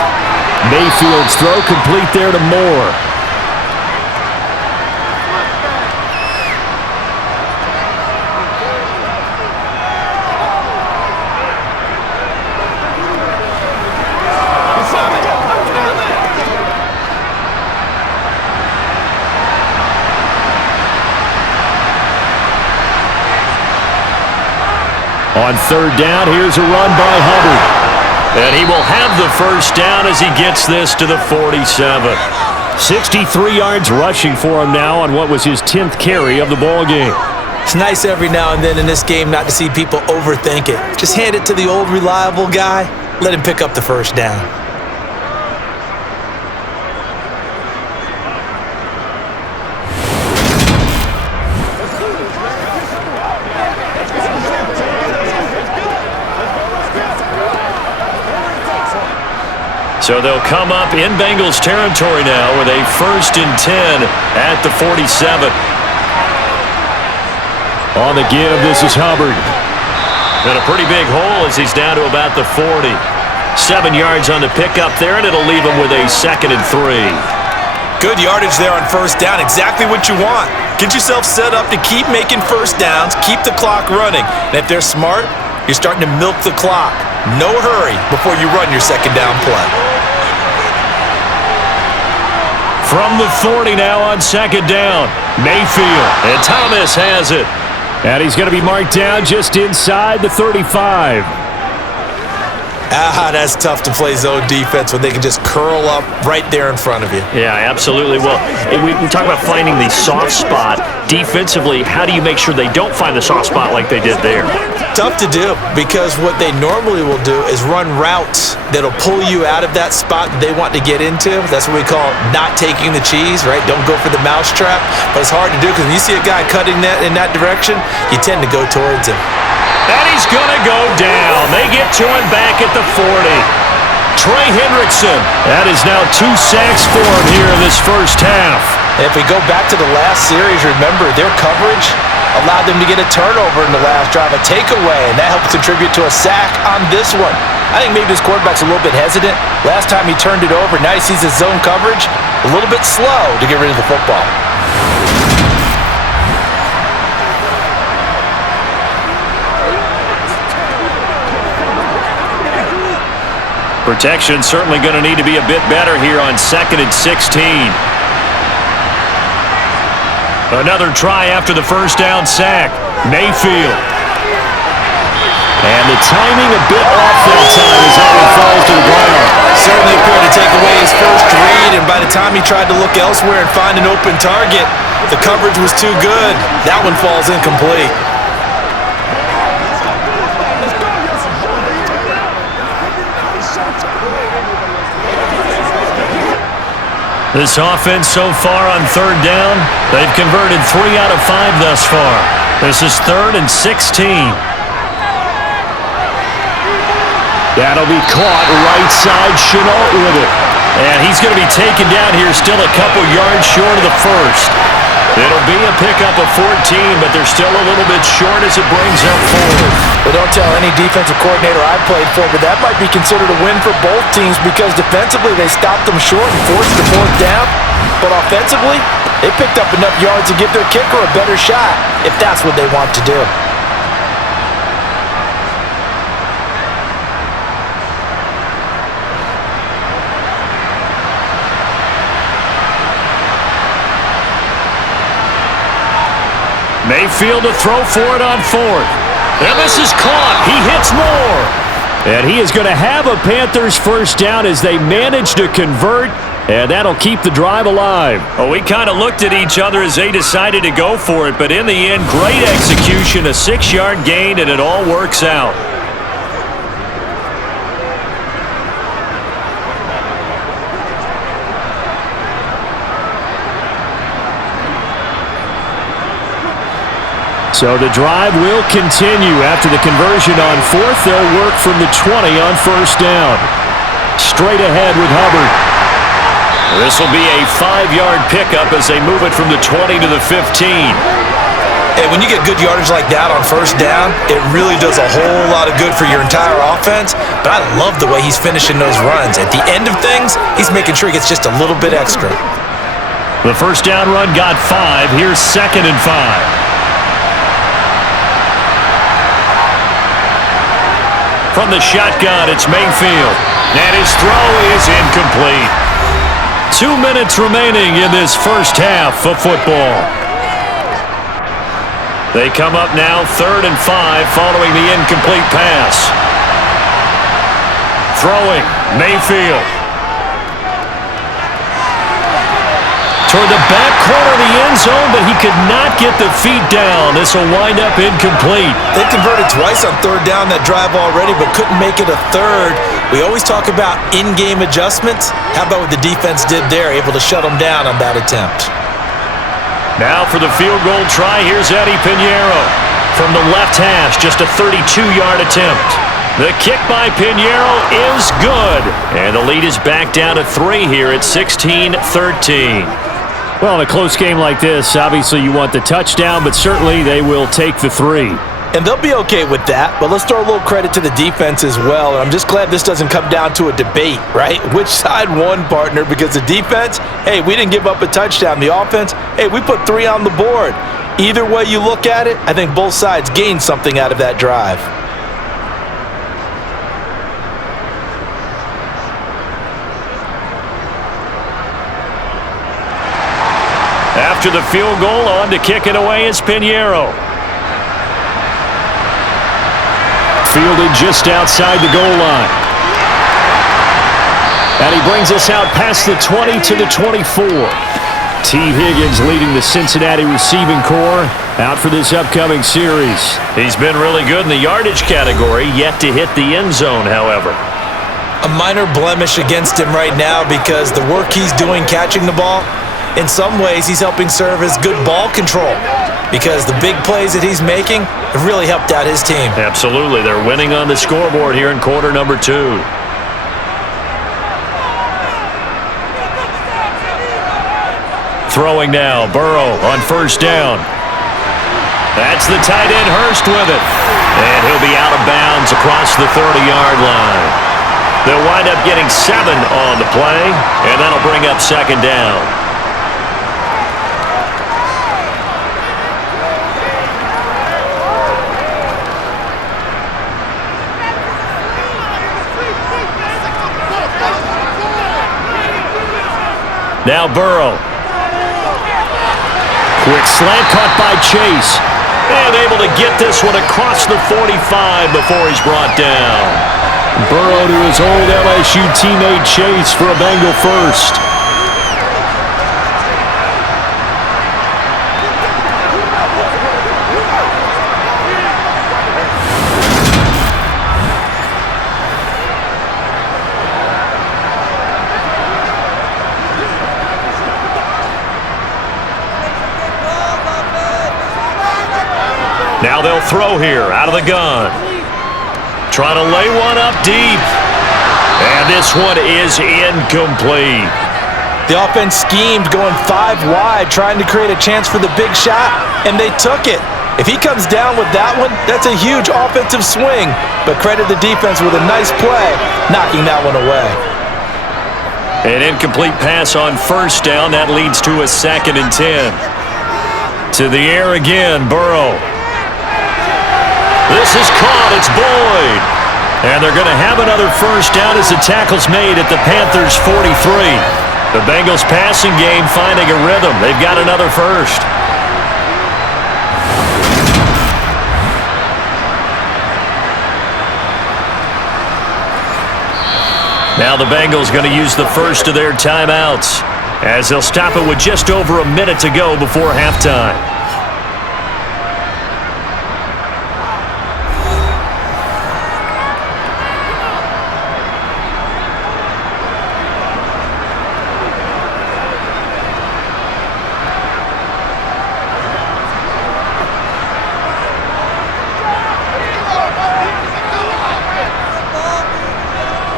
Mayfield's throw complete there to Moore. On third down, here's a run by Hubbard. And he will have the first down as he gets this to the 47. 63 yards rushing for him now on what was his 10th carry of the ball game. It's nice every now and then in this game not to see people overthink it. Just hand it to the old reliable guy. Let him pick up the first down. So they'll come up in Bengals territory now with a 1st and 10 at the 47. On the give, this is Hubbard. And a pretty big hole as he's down to about the 40. 7 yards on the pickup there, and it'll leave him with a 2nd and 3. Good yardage there on first down. Exactly what you want. Get yourself set up to keep making first downs, keep the clock running. And if they're smart, you're starting to milk the clock. No hurry before you run your second down play. From the 40 now on second down. Mayfield. And Thomas has it. And he's going to be marked down just inside the 35. That's tough to play zone defense when they can just curl up right there in front of you. Yeah, absolutely. Well, we talk about finding the soft spot. Defensively, how do you make sure they don't find the soft spot like they did there? Tough to do because what they normally will do is run routes that'll pull you out of that spot that they want to get into. That's what we call not taking the cheese, right? Don't go for the mousetrap. But it's hard to do because when you see a guy cutting that in that direction, you tend to go towards him. And he's going to go down. They get to him back at the 40. Trey Hendrickson. That is now 2 sacks for him here in this first half. If we go back to the last series, remember their coverage allowed them to get a turnover in the last drive, a takeaway, and that helped contribute to a sack on this one. I think maybe this quarterback's a little bit hesitant. Last time he turned it over, now he sees his zone coverage a little bit slow to get rid of the football. Protection certainly going to need to be a bit better here on 2nd and 16. Another try after the first down sack. Mayfield. And the timing a bit off that time as that one falls to the ground. Certainly appeared to take away his first read, and by the time he tried to look elsewhere and find an open target, the coverage was too good. That one falls incomplete. This offense so far on third down, they've converted 3 out of 5 thus far. This is 3rd and 16. That'll be caught right side, Chenault with it. And he's going to be taken down here still a couple yards short of the first. It'll be a pickup of 14, but they're still a little bit short as it brings up 4. Well, don't tell any defensive coordinator I played for, but that might be considered a win for both teams because defensively they stopped them short and forced the 4th down. But offensively, they picked up enough yards to give their kicker a better shot if that's what they want to do. Mayfield to throw for it on fourth. And this is caught. He hits more. And he is going to have a Panthers first down as they manage to convert, and that'll keep the drive alive. Well, we kind of looked at each other as they decided to go for it, but in the end, great execution, a 6-yard gain, and it all works out. So the drive will continue. After the conversion on fourth, they'll work from the 20 on first down. Straight ahead with Hubbard. This will be a 5-yard pickup as they move it from the 20 to the 15. Hey, when you get good yardage like that on first down, it really does a whole lot of good for your entire offense. But I love the way he's finishing those runs. At the end of things, he's making sure he gets just a little bit extra. The first down run got 5. Here's 2nd and 5. From the shotgun, it's Mayfield. And his throw is incomplete. 2 minutes remaining in this first half of football. They come up now 3rd and 5 following the incomplete pass. Throwing, Mayfield. Toward the back corner of the end zone, but he could not get the feet down. This will wind up incomplete. They converted twice on 3rd down that drive already, but couldn't make it a 3rd. We always talk about in-game adjustments. How about what the defense did there, able to shut them down on that attempt? Now for the field goal try, here's Eddie Pinheiro. From the left hash, just a 32-yard attempt. The kick by Pinheiro is good. And the lead is back down to 3 here at 16-13. Well, in a close game like this, obviously you want the touchdown, but certainly they will take the 3. And they'll be okay with that, but let's throw a little credit to the defense as well. And I'm just glad this doesn't come down to a debate, right? Which side won, partner? Because the defense, hey, we didn't give up a touchdown. The offense, hey, we put 3 on the board. Either way you look at it, I think both sides gained something out of that drive. After the field goal, on to kick it away is Pinheiro. Fielded just outside the goal line. And he brings us out past the 20 to the 24. T. Higgins leading the Cincinnati receiving corps out for this upcoming series. He's been really good in the yardage category, yet to hit the end zone, however. A minor blemish against him right now because the work he's doing catching the ball, in some ways, he's helping serve as good ball control because the big plays that he's making have really helped out his team. Absolutely. They're winning on the scoreboard here in quarter number 2. Throwing now, Burrow on first down. That's the tight end Hurst with it. And he'll be out of bounds across the 30-yard line. They'll wind up getting 7 on the play, and that'll bring up 2nd down. Now Burrow. Quick slant caught by Chase. And able to get this one across the 45 before he's brought down. Burrow to his old LSU teammate Chase for a Bengal first. Now they'll throw here out of the gun. Trying to lay one up deep. And this one is incomplete. The offense schemed going 5 wide, trying to create a chance for the big shot, and they took it. If he comes down with that one, that's a huge offensive swing. But credit the defense with a nice play, knocking that one away. An incomplete pass on first down. That leads to a 2nd and 10. To the air again, Burrow. This is caught. It's Boyd. And they're going to have another first down as the tackle's made at the Panthers' 43. The Bengals passing game finding a rhythm. They've got another first. Now the Bengals going to use the first of their timeouts as they'll stop it with just over a minute to go before halftime.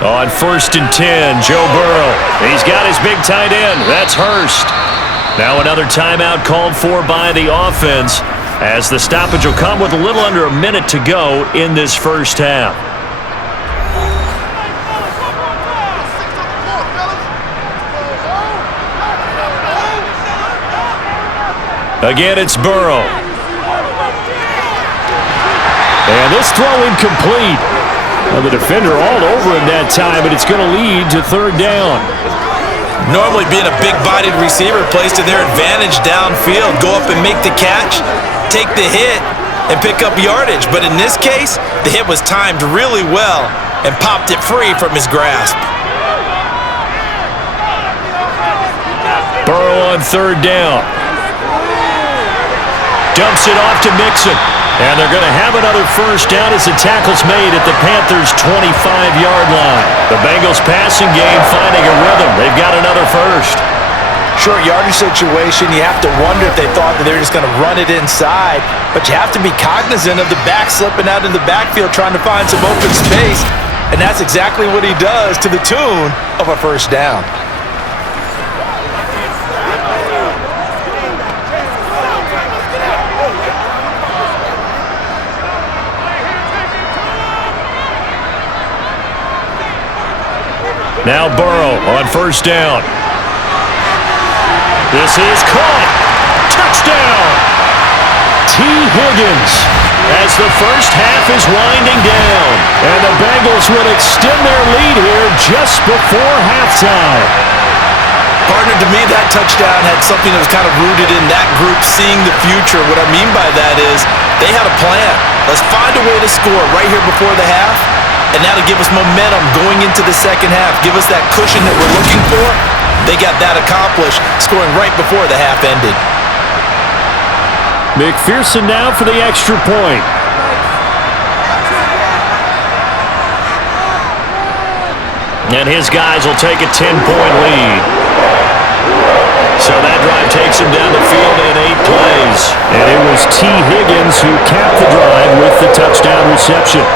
On 1st and 10, Joe Burrow. He's got his big tight end. That's Hurst. Now another timeout called for by the offense as the stoppage will come with a little under a minute to go in this first half. Again, it's Burrow. And this throw incomplete. Well, the defender all over him that time, but it's going to lead to 3rd down. Normally being a big-bodied receiver plays to their advantage downfield. Go up and make the catch, take the hit, and pick up yardage. But in this case, the hit was timed really well and popped it free from his grasp. Burrow on 3rd down. Dumps it off to Mixon. And they're going to have another first down as the tackle's made at the Panthers' 25-yard line. The Bengals passing game finding a rhythm. They've got another first. Short yardage situation, you have to wonder if they thought that they were just going to run it inside. But you have to be cognizant of the back slipping out of the backfield trying to find some open space. And that's exactly what he does to the tune of a first down. Now Burrow on 1st down. This is caught. Touchdown. T. Higgins as the first half is winding down. And the Bengals will extend their lead here just before halftime. Partner, to me, that touchdown had something that was kind of rooted in that group seeing the future. What I mean by that is they had a plan. Let's find a way to score right here before the half. And that'll give us momentum going into the second half. Give us that cushion that we're looking for. They got that accomplished, scoring right before the half ended. McPherson now for the extra point. And his guys will take a 10-point lead. So that drive takes him down the field in 8 plays. And it was T. Higgins who capped the drive with the touchdown reception.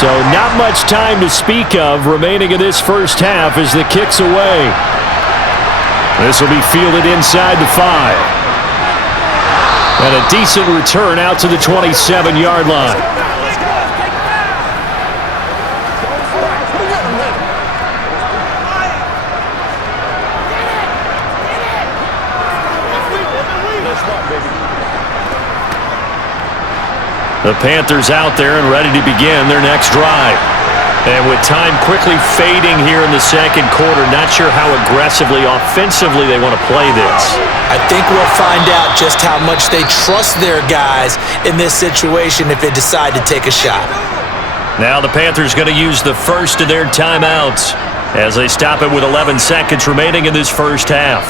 So not much time to speak of remaining in this first half as the kick's away. This will be fielded inside the 5. And a decent return out to the 27-yard line. The Panthers out there and ready to begin their next drive. And with time quickly fading here in the second quarter, not sure how aggressively, offensively they want to play this. I think we'll find out just how much they trust their guys in this situation if they decide to take a shot. Now the Panthers going to use the first of their timeouts as they stop it with 11 seconds remaining in this first half.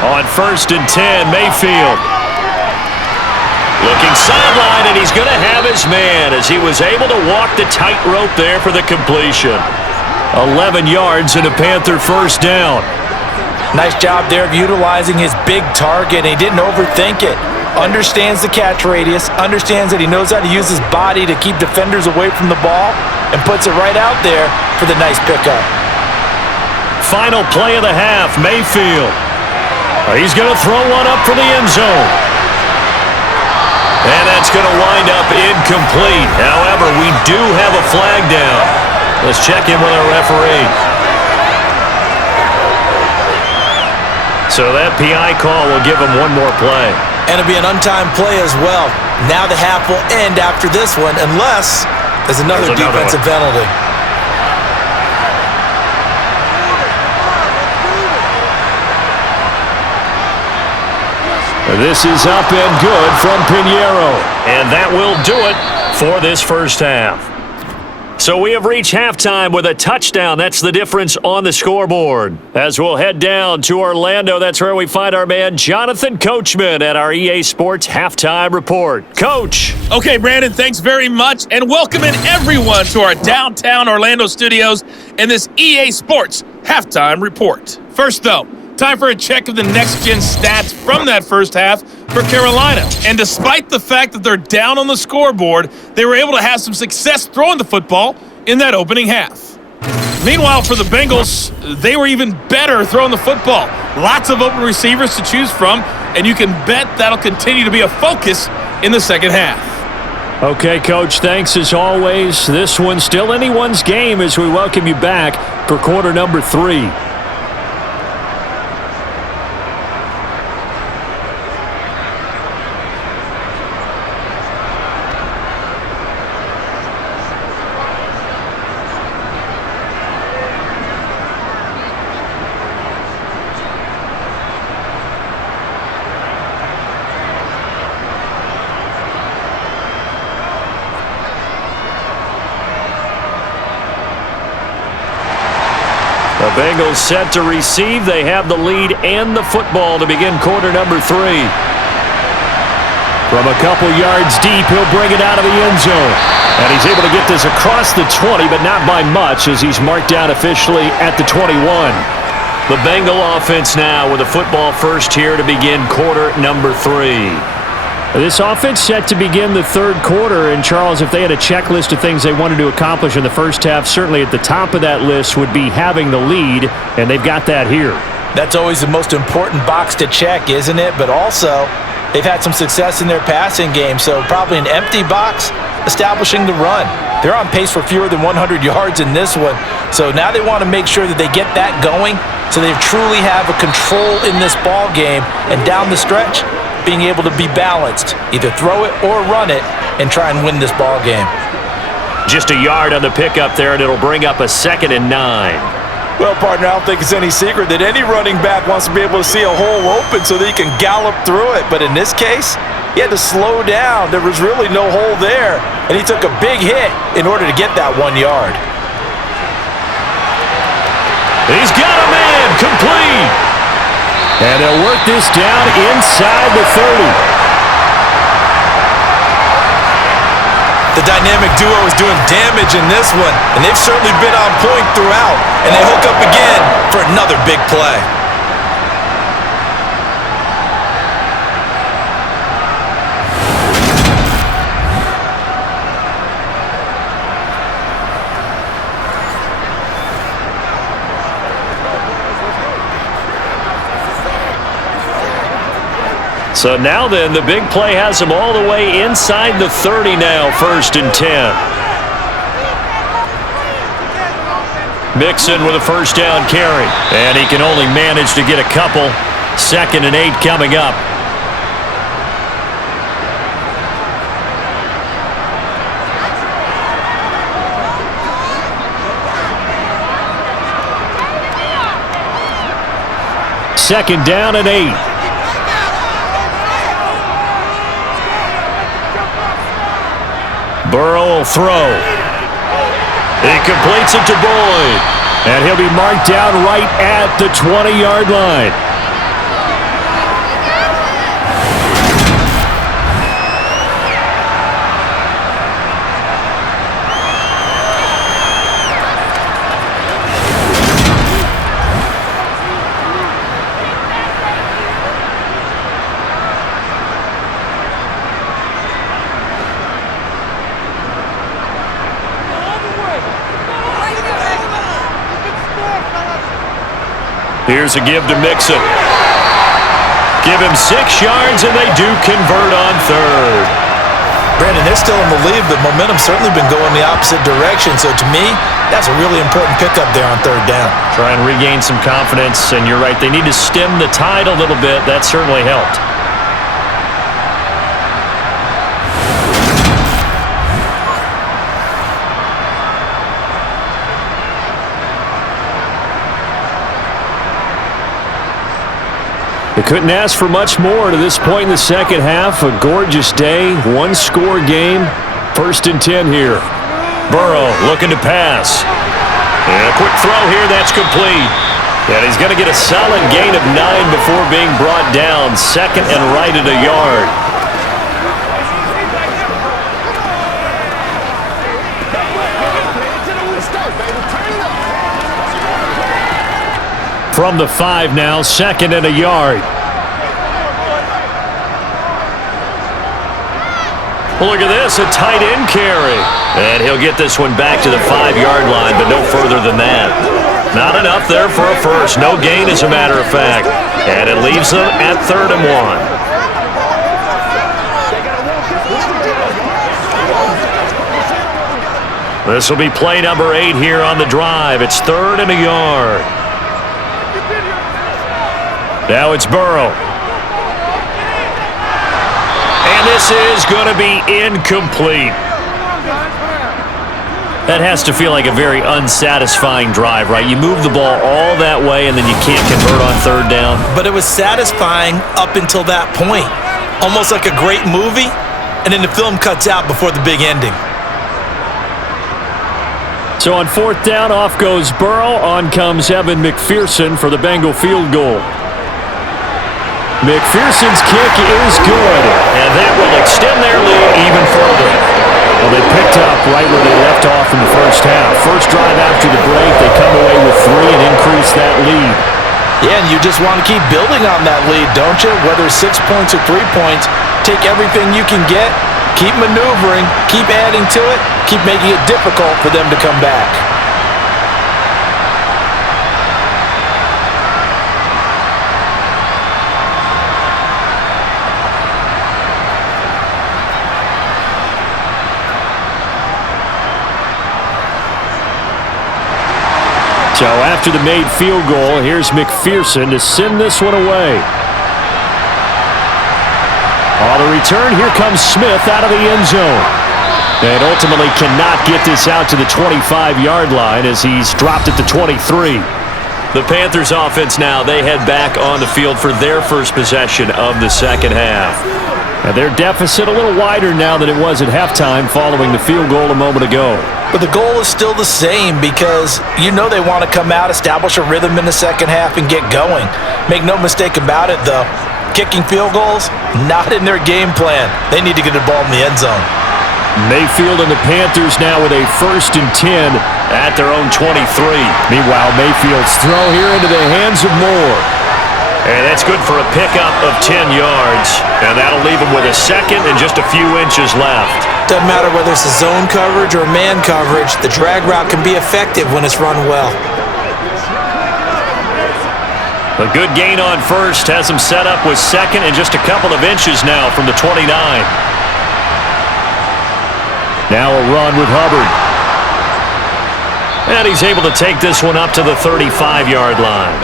On 1st and 10, Mayfield. Looking sideline, and he's going to have his man as he was able to walk the tightrope there for the completion. 11 yards and a Panther first down. Nice job there of utilizing his big target. He didn't overthink it. Understands the catch radius, understands that he knows how to use his body to keep defenders away from the ball, and puts it right out there for the nice pickup. Final play of the half, Mayfield. He's going to throw one up for the end zone. And that's going to wind up incomplete. However, we do have a flag down. Let's check in with our referee. So that PI call will give him one more play. And it'll be an untimed play as well. Now the half will end after this one unless there's another defensive penalty. This is up and good from Pinheiro. And that will do it for this first half. So we have reached halftime with a touchdown. That's the difference on the scoreboard. As we'll head down to Orlando, that's where we find our man Jonathan Coachman at our EA Sports Halftime Report. Coach. Okay, Brandon, thanks very much, and welcoming everyone to our downtown Orlando studios and this EA Sports Halftime Report. First, though, time for a check of the next-gen stats from that first half for Carolina. And despite the fact that they're down on the scoreboard, they were able to have some success throwing the football in that opening half. Meanwhile, for the Bengals, they were even better throwing the football. Lots of open receivers to choose from, and you can bet that'll continue to be a focus in the second half. Okay, Coach, thanks as always. This one's still anyone's game as we welcome you back for quarter number 3. The Bengals set to receive. They have the lead and the football to begin quarter number 3. From a couple yards deep, he'll bring it out of the end zone. And he's able to get this across the 20, but not by much as he's marked down officially at the 21. The Bengal offense now with a football first here to begin quarter number 3. This offense set to begin the third quarter, and Charles, if they had a checklist of things they wanted to accomplish in the first half, certainly at the top of that list would be having the lead, and they've got that here. That's always the most important box to check, isn't it? But also, they've had some success in their passing game, so probably an empty box establishing the run. They're on pace for fewer than 100 yards in this one, so now they want to make sure that they get that going so they truly have a control in this ball game, and down the stretch, being able to be balanced, either throw it or run it, and try and win this ball game. Just a yard on the pickup there, and it'll bring up a 2nd and 9. Well, partner, I don't think it's any secret that any running back wants to be able to see a hole open so that he can gallop through it. But in this case, he had to slow down. There was really no hole there, and he took a big hit in order to get that 1 yard. He's got a man, complete. And they'll work this down inside the 30. The dynamic duo is doing damage in this one, and they've certainly been on point throughout. And they hook up again for another big play. So now then, the big play has them all the way inside the 30 now, 1st and 10. Mixon with a first down carry. And he can only manage to get a couple. 2nd and 8 coming up. Second down and 8. Burrow will throw. He completes it to Boyd. And he'll be marked down right at the 20-yard line. Here's a give to Mixon. Give him 6 yards, and they do convert on 3rd. Brandon, they're still in the lead, but momentum's certainly been going the opposite direction. So to me, that's a really important pickup there on third down. Try and regain some confidence, and you're right. They need to stem the tide a little bit. That certainly helped. They couldn't ask for much more to this point in the second half. A gorgeous day, one-score game. 1st and 10 here. Burrow looking to pass. And a quick throw here, that's complete. And he's going to get a solid gain of 9 before being brought down. 2nd and right at a yard. From the 5 now, 2nd and a yard. Well, look at this, a tight end carry. And he'll get this one back to the 5-yard line, but no further than that. Not enough there for a first. No gain, as a matter of fact. And it leaves them at 3rd and 1. This will be play number 8 here on the drive. It's 3rd and a yard. Now it's Burrow. And this is going to be incomplete. That has to feel like a very unsatisfying drive, right? You move the ball all that way, and then you can't convert on 3rd down. But it was satisfying up until that point. Almost like a great movie, and then the film cuts out before the big ending. So on 4th down, off goes Burrow. On comes Evan McPherson for the Bengal field goal. McPherson's kick is good, and that will extend their lead even further. Well, they picked up right where they left off in the first half. First drive after the break, they come away with 3 and increase that lead. Yeah, and you just want to keep building on that lead, don't you? Whether it's 6 points or 3 points, take everything you can get, keep maneuvering, keep adding to it, keep making it difficult for them to come back. So after the made field goal, here's McPherson to send this one away. On the return, here comes Smith out of the end zone. And ultimately cannot get this out to the 25-yard line as he's dropped at the 23. The Panthers offense now, they head back on the field for their first possession of the second half. And their deficit a little wider now than it was at halftime following the field goal a moment ago. But the goal is still the same because you know they want to come out, establish a rhythm in the second half, and get going. Make no mistake about it, though. Kicking field goals, not in their game plan. They need to get the ball in the end zone. Mayfield and the Panthers now with a 1st and 10 at their own 23. Meanwhile, Mayfield's throw here into the hands of Moore. And that's good for a pickup of 10 yards. And that'll leave him with a 2nd and just a few inches left. Doesn't matter whether it's a zone coverage or man coverage, the drag route can be effective when it's run well. A good gain on 1st has him set up with 2nd and just a couple of inches now from the 29. Now a run with Hubbard. And he's able to take this one up to the 35-yard line.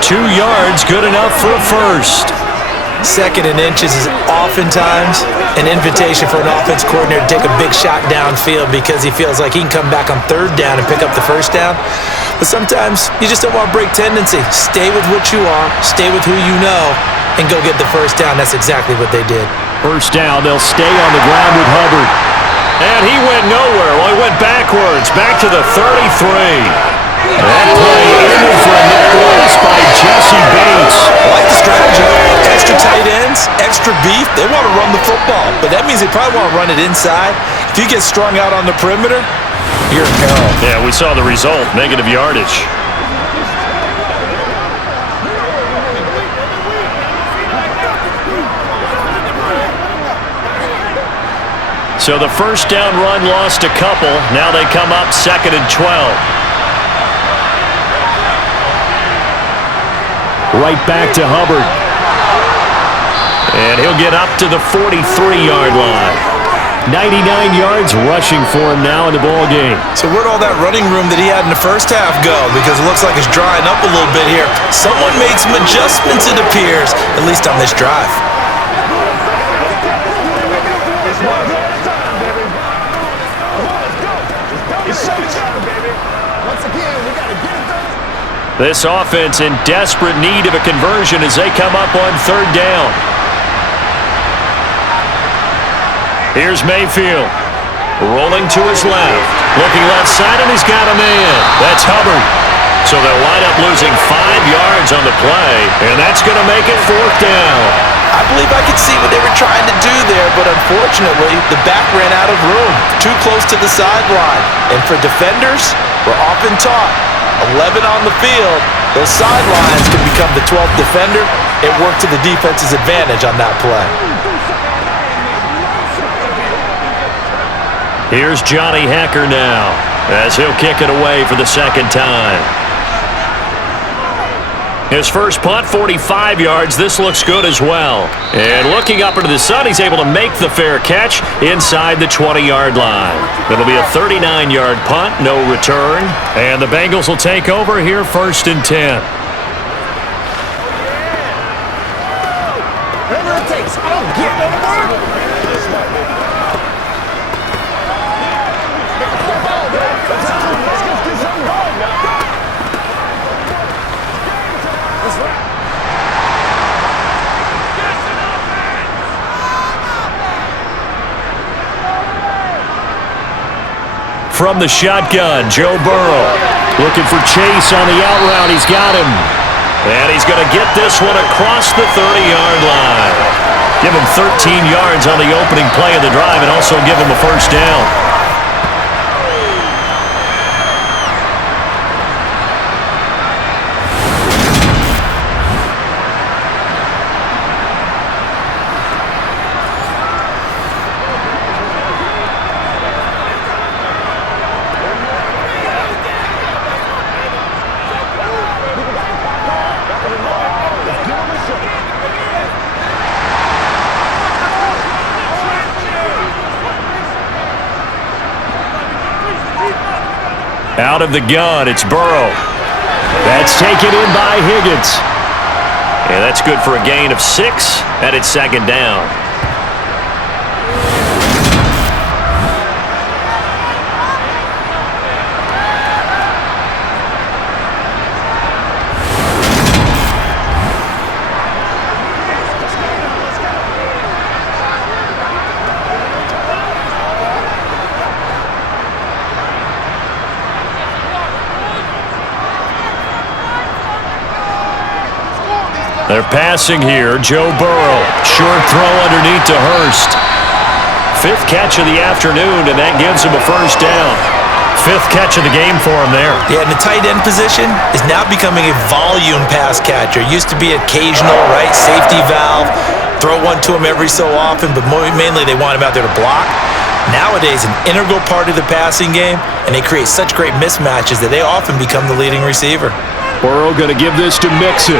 2 yards, good enough for a 1st. 2nd and inches is oftentimes an invitation for an offense coordinator to take a big shot downfield because he feels like he can come back on 3rd down and pick up the 1st down. But sometimes you just don't want to break tendency. Stay with what you are, stay with who you know, and go get the 1st down. That's exactly what they did. 1st down, they'll stay on the ground with Hubbard. And he went nowhere. Well, he went backwards, back to the 33. That play ended for a net loss by Jesse Bates. I like the strategy. Extra tight ends, extra beef. They want to run the football, but that means they probably want to run it inside. If you get strung out on the perimeter, you're in peril. Yeah, we saw the result, negative yardage. So the 1st down run lost a couple. Now they come up 2nd and 12. Right back to Hubbard. And he'll get up to the 43-yard line. 99 yards rushing for him now in the ball game. So where'd all that running room that he had in the first half go? Because it looks like it's drying up a little bit here. Someone made some adjustments, it appears, at least on this drive. This offense in desperate need of a conversion as they come up on third down. Here's Mayfield. Rolling to his left. Looking left side, and he's got a man. That's Hubbard. So they'll wind up losing 5 yards on the play, and that's going to make it fourth down. I believe I could see what they were trying to do there, but unfortunately, the back ran out of room. Too close to the sideline. And for defenders, we're often taught 11 on the field, those sidelines can become the 12th defender. It worked to the defense's advantage on that play. Here's Johnny Hacker now as he'll kick it away for the second time. His first punt, 45 yards. This looks good as well. And looking up into the sun, he's able to make the fair catch inside the 20-yard line. It'll be a 39-yard punt, no return. And the Bengals will take over here, 1st and 10. Whatever it takes, I'll get it. From the shotgun, Joe Burrow looking for Chase on the out route. He's got him. And he's going to get this one across the 30-yard line. Give him 13 yards on the opening play of the drive and also give him a first down. Out of the gun, it's Burrow. That's taken in by Higgins. And that's good for a gain of 6, and it's second down. They're passing here. Joe Burrow. Short throw underneath to Hurst. 5th catch of the afternoon, and that gives him a first down. 5th catch of the game for him there. Yeah, and the tight end position is now becoming a volume pass catcher. Used to be occasional, right? Safety valve. Throw one to him every so often, but mainly they want him out there to block. Nowadays, an integral part of the passing game, and they create such great mismatches that they often become the leading receiver. Burrow going to give this to Mixon.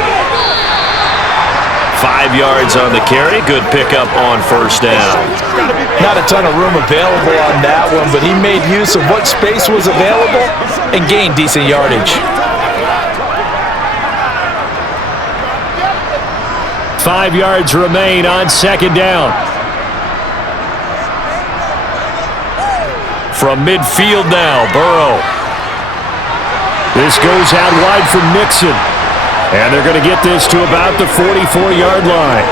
5 yards on the carry. Good pickup on first down. Not a ton of room available on that one, but he made use of what space was available and gained decent yardage. 5 yards remain on second down. From midfield now, Burrow. This goes out wide for Mixon. And they're going to get this to about the 44-yard line.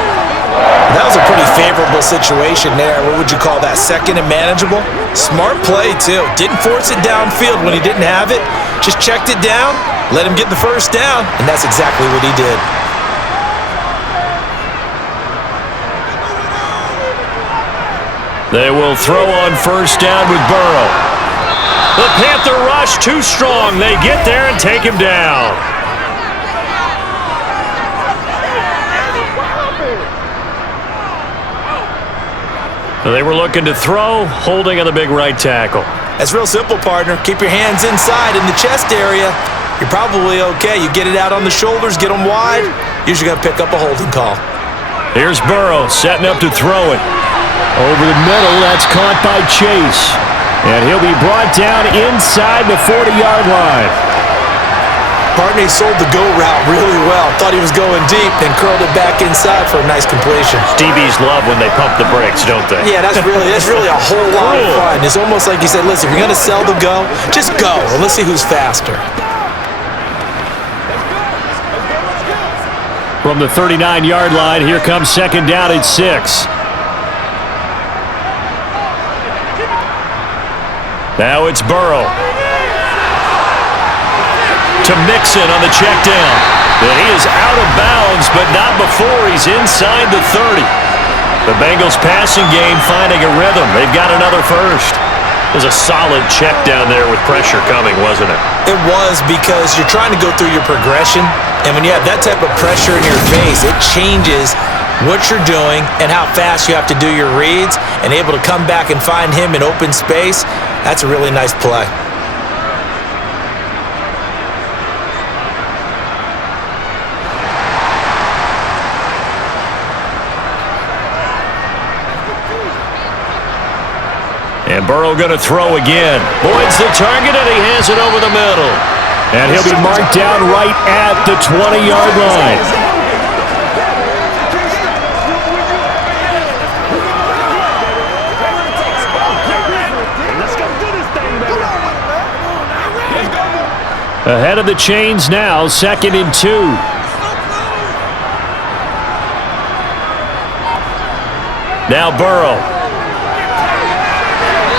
That was a pretty favorable situation there. What would you call that? Second and manageable? Smart play, too. Didn't force it downfield when he didn't have it. Just checked it down, let him get the first down, and that's exactly what he did. They will throw on first down with Burrow. The Panther rush too strong. They get there and take him down. They were looking to throw, holding on the big right tackle. That's real simple, partner. Keep your hands inside in the chest area. You're probably okay. You get it out on the shoulders, get them wide. Usually going to pick up a holding call. Here's Burrow setting up to throw it. Over the middle, that's caught by Chase. And he'll be brought down inside the 40-yard line. Barney sold the go route really well. Thought he was going deep, then curled it back inside for a nice completion. DBs love when they pump the brakes, don't they? Yeah, that's really a whole lot of fun. It's almost like he said, listen, if you're going to sell the go, just go, and let's see who's faster. From the 39-yard line, here comes second down at 6. Now it's Burrow. To Mixon on the check down. And he is out of bounds, but not before he's inside the 30. The Bengals passing game finding a rhythm. They've got another first. It was a solid check down there with pressure coming, wasn't it? It was, because you're trying to go through your progression, and when you have that type of pressure in your face, it changes what you're doing and how fast you have to do your reads, and able to come back and find him in open space. That's a really nice play. And Burrow going to throw again. Boyd's the target, and he has it over the middle. And he'll be marked down right at the 20-yard line. Ahead of the chains now, 2nd and 2. Now Burrow.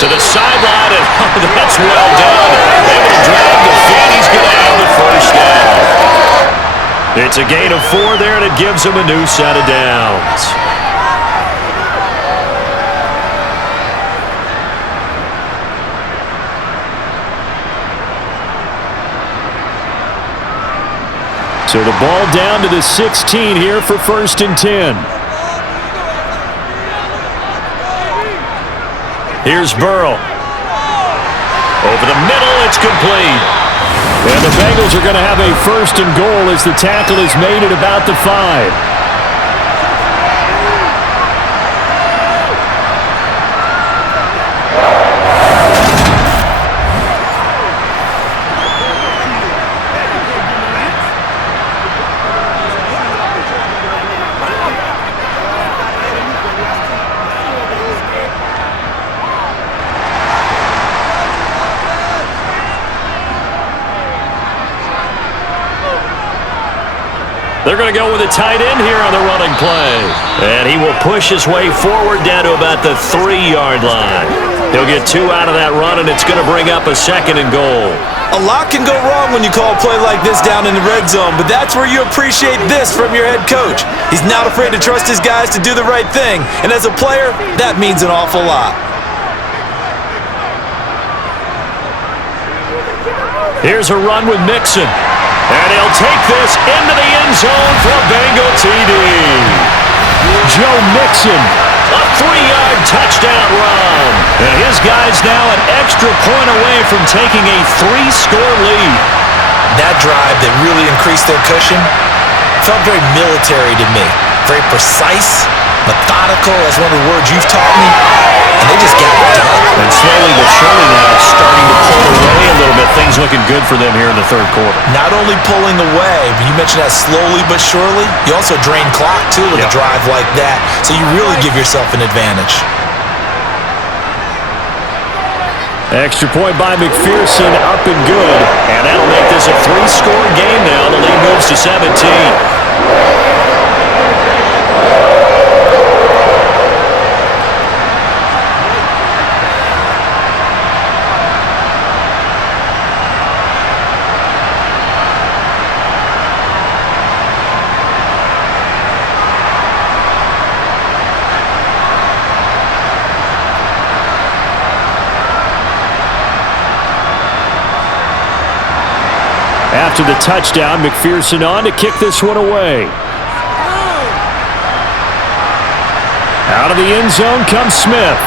To the sideline, and that's well done. Able to drag the feet. He's going to have the first down. It's a gain of 4 there, and it gives him a new set of downs. So the ball down to the 16 here for 1st and 10. Here's Burrow. Over the middle, it's complete. And the Bengals are going to have a 1st and goal as the tackle is made at about the 5. They're going to go with a tight end here on the running play. And he will push his way forward down to about the 3-yard line. He'll get 2 out of that run, and it's going to bring up a 2nd and goal. A lot can go wrong when you call a play like this down in the red zone, but that's where you appreciate this from your head coach. He's not afraid to trust his guys to do the right thing, and as a player, that means an awful lot. Here's a run with Mixon. And he'll take this into the end zone for a Bengal TD. Joe Mixon, a 3-yard touchdown run. And his guy's now an extra point away from taking a 3-score lead. That drive that really increased their cushion felt very military to me. Very precise, methodical, that's one of the words you've taught me. And they just got it done. And slowly but surely now starting to pull away a little bit. Things looking good for them here in the 3rd quarter. Not only pulling away, but you mentioned that slowly but surely. You also drain clock, too, with a drive like that. So you really give yourself an advantage. Extra point by McPherson, up and good. And that'll make this a 3-score game now. The lead moves to 17. After the touchdown, McPherson on to kick this one away. Out of the end zone comes Smith.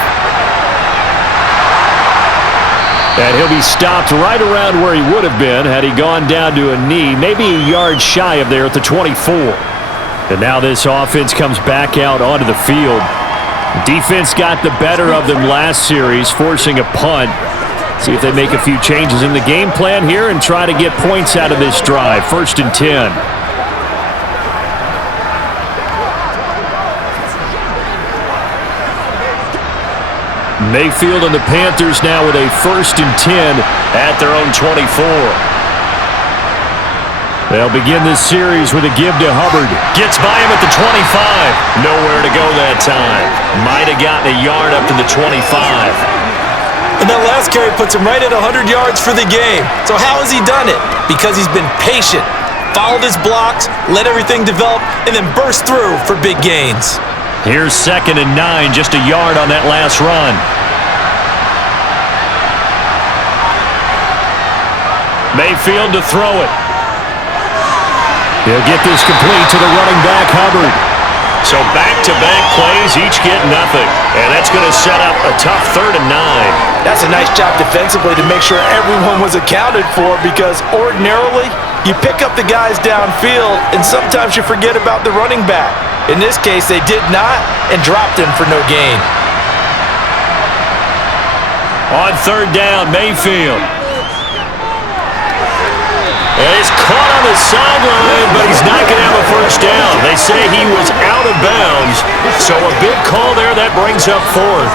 And he'll be stopped right around where he would have been had he gone down to a knee, maybe a yard shy of there at the 24. And now this offense comes back out onto the field. Defense got the better of them last series, forcing a punt. See if they make a few changes in the game plan here and try to get points out of this drive. 1st and 10. Mayfield and the Panthers now with a 1st and 10 at their own 24. They'll begin this series with a give to Hubbard. Gets by him at the 25. Nowhere to go that time. Might have gotten a yard up to the 25. And that last carry puts him right at 100 yards for the game. So how has he done it? Because he's been patient, followed his blocks, let everything develop, and then burst through for big gains. Here's 2nd and 9, just a yard on that last run. Mayfield to throw it. He'll get this complete to the running back, Hubbard. So back-to-back plays, each get nothing. And that's going to set up a tough 3rd and 9. That's a nice job defensively to make sure everyone was accounted for, because ordinarily you pick up the guys downfield and sometimes you forget about the running back. In this case, they did not and dropped him for no gain. On 3rd down, Mayfield. And he's caught on the sideline, but he's not going to have a 1st down. They say he was out of bounds, so a big call there that brings up 4th.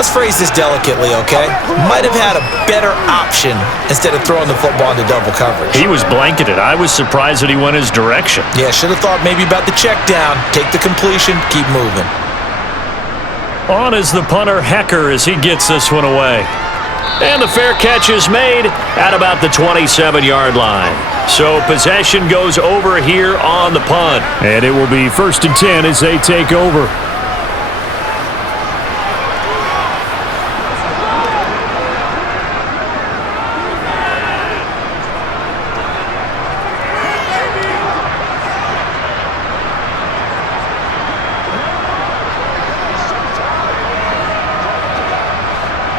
Let's phrase this delicately, okay? Might have had a better option instead of throwing the football into double coverage. He was blanketed. I was surprised that he went his direction. Yeah, should have thought maybe about the check down, take the completion, keep moving. On is the punter, Hecker, as he gets this one away. And the fair catch is made at about the 27-yard line. So possession goes over here on the punt. And it will be 1st and 10 as they take over.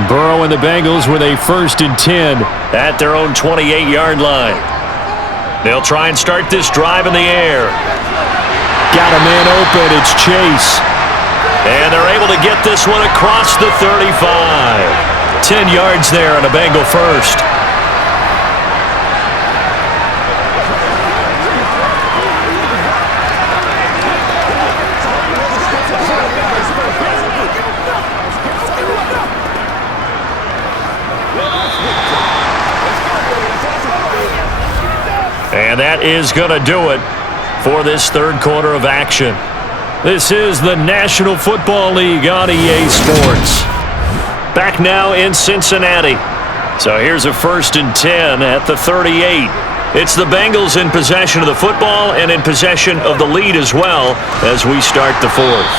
Burrow and the Bengals with a 1st and 10 at their own 28-yard line. They'll try and start this drive in the air. Got a man open. It's Chase. And they're able to get this one across the 35. 10 yards there on a Bengal 1st. And that is going to do it for this 3rd quarter of action. This is the National Football League on EA Sports. Back now in Cincinnati. So here's a 1st and 10 at the 38. It's the Bengals in possession of the football and in possession of the lead as well as we start the 4th.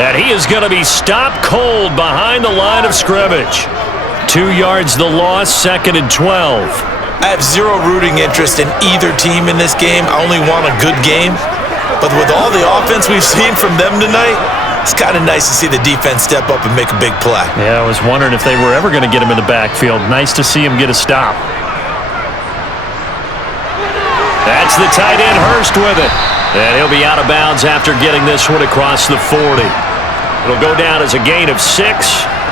And he is going to be stopped cold behind the line of scrimmage. 2 yards the loss, 2nd and 12. I have zero rooting interest in either team in this game. I only want a good game. But with all the offense we've seen from them tonight, it's kind of nice to see the defense step up and make a big play. Yeah, I was wondering if they were ever going to get him in the backfield. Nice to see him get a stop. That's the tight end, Hurst, with it. And he'll be out of bounds after getting this one across the 40. It'll go down as a gain of 6.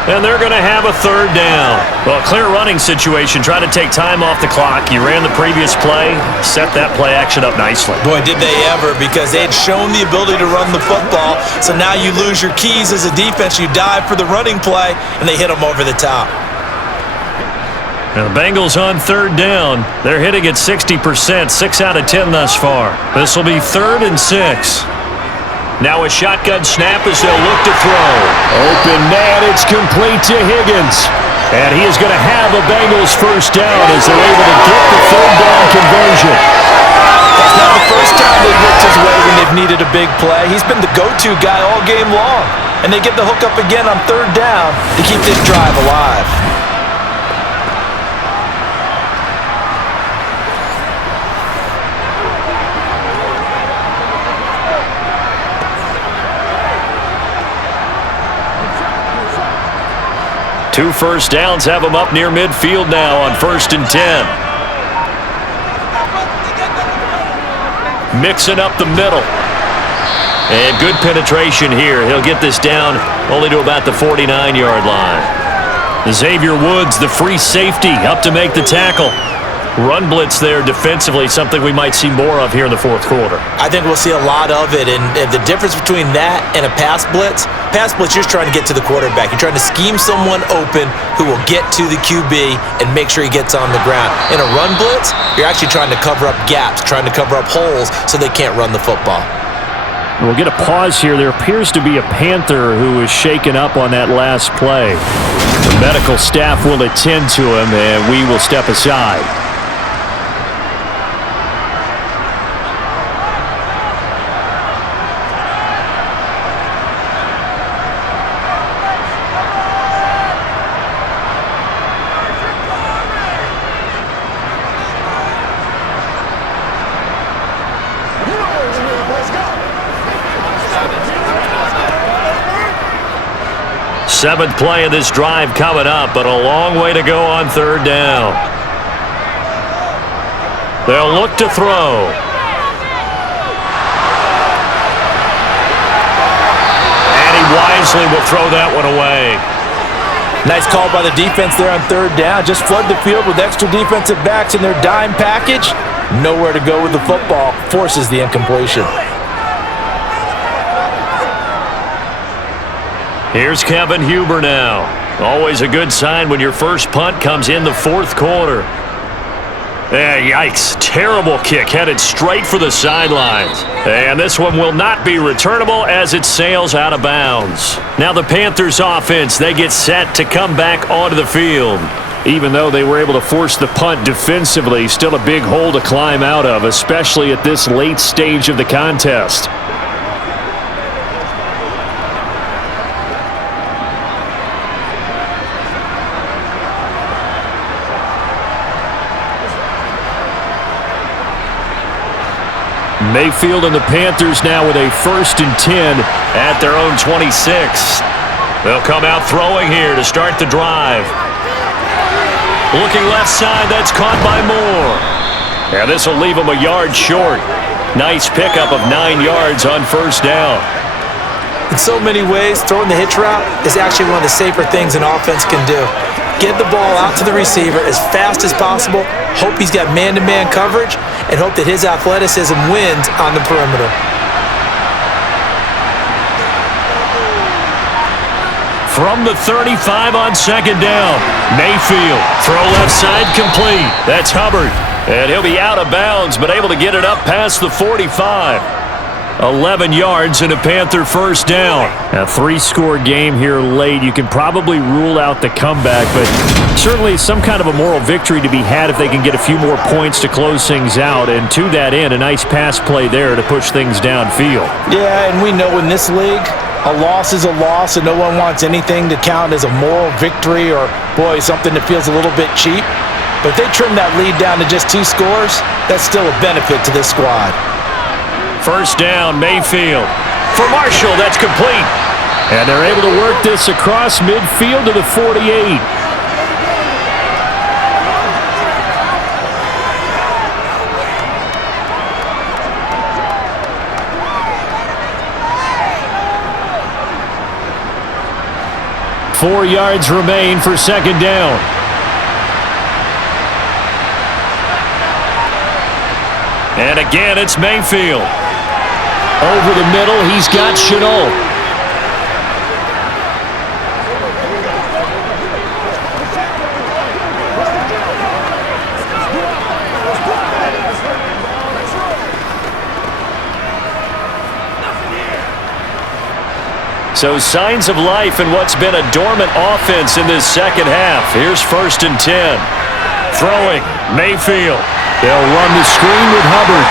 And they're going to have a 3rd down. Well, clear running situation. Try to take time off the clock. You ran the previous play, set that play action up nicely. Boy, did they ever, because they had shown the ability to run the football. So now you lose your keys as a defense. You dive for the running play, and they hit them over the top. Now the Bengals on 3rd down. They're hitting at 60%, 6 out of 10 thus far. This will be 3rd and 6. Now a shotgun snap as they'll look to throw. Open man, it's complete to Higgins. And he is going to have a Bengals 1st down as they're able to get the 3rd down conversion. That's not the first time they've worked his way when they've needed a big play. He's been the go-to guy all game long. And they get the hook up again on 3rd down to keep this drive alive. Two 1st downs have them up near midfield now on 1st and 10. Mixing up the middle. And good penetration here. He'll get this down only to about the 49-yard line. Xavier Woods, the free safety, up to make the tackle. Run blitz there defensively, something we might see more of here in the fourth quarter. I think we'll see a lot of it, and the difference between that and a pass blitz, you're just trying to get to the quarterback. You're trying to scheme someone open who will get to the QB and make sure he gets on the ground. In a run blitz, you're actually trying to cover up gaps, trying to cover up holes so they can't run the football. We'll get a pause here. There appears to be a Panther who was shaken up on that last play. The medical staff will attend to him, and we will step aside. Seventh play of this drive coming up, but a long way to go on third down. They'll look to throw. And he wisely will throw that one away. Nice call by the defense there on third down. Just flood the field with extra defensive backs in their dime package. Nowhere to go with the football. Forces the incompletion. Here's Kevin Huber now. Always a good sign when your first punt comes in the fourth quarter. Yikes. Terrible kick headed straight for the sidelines. And this one will not be returnable as it sails out of bounds. Now the Panthers offense, they get set to come back onto the field. Even though they were able to force the punt defensively, still a big hole to climb out of, especially at this late stage of the contest. Mayfield and the Panthers now with a 1st and 10 at their own 26. They'll come out throwing here to start the drive. Looking left side, that's caught by Moore. And this will leave them a yard short. Nice pickup of 9 yards on first down. In so many ways, throwing the hitch route is actually one of the safer things an offense can do. Get the ball out to the receiver as fast as possible, hope he's got man-to-man coverage, and hope that his athleticism wins on the perimeter. From the 35 on second down, Mayfield, throw left side complete. That's Hubbard, and he'll be out of bounds, but able to get it up past the 45. 11 yards and a Panther first down. A 3-score game here late. You can probably rule out the comeback, but certainly some kind of a moral victory to be had if they can get a few more points to close things out. And to that end, a nice pass play there to push things downfield. Yeah, and we know in this league, a loss is a loss, and no one wants anything to count as a moral victory or, boy, something that feels a little bit cheap. But if they trim that lead down to just 2 scores, that's still a benefit to this squad. First down, Mayfield. For Marshall, that's complete. And they're able to work this across midfield to the 48. Four yards remain for second down. And again, it's Mayfield. Over the middle, he's got Chenault. So signs of life in what's been a dormant offense in this second half. Here's 1st and 10. Throwing, Mayfield. They'll run the screen with Hubbard.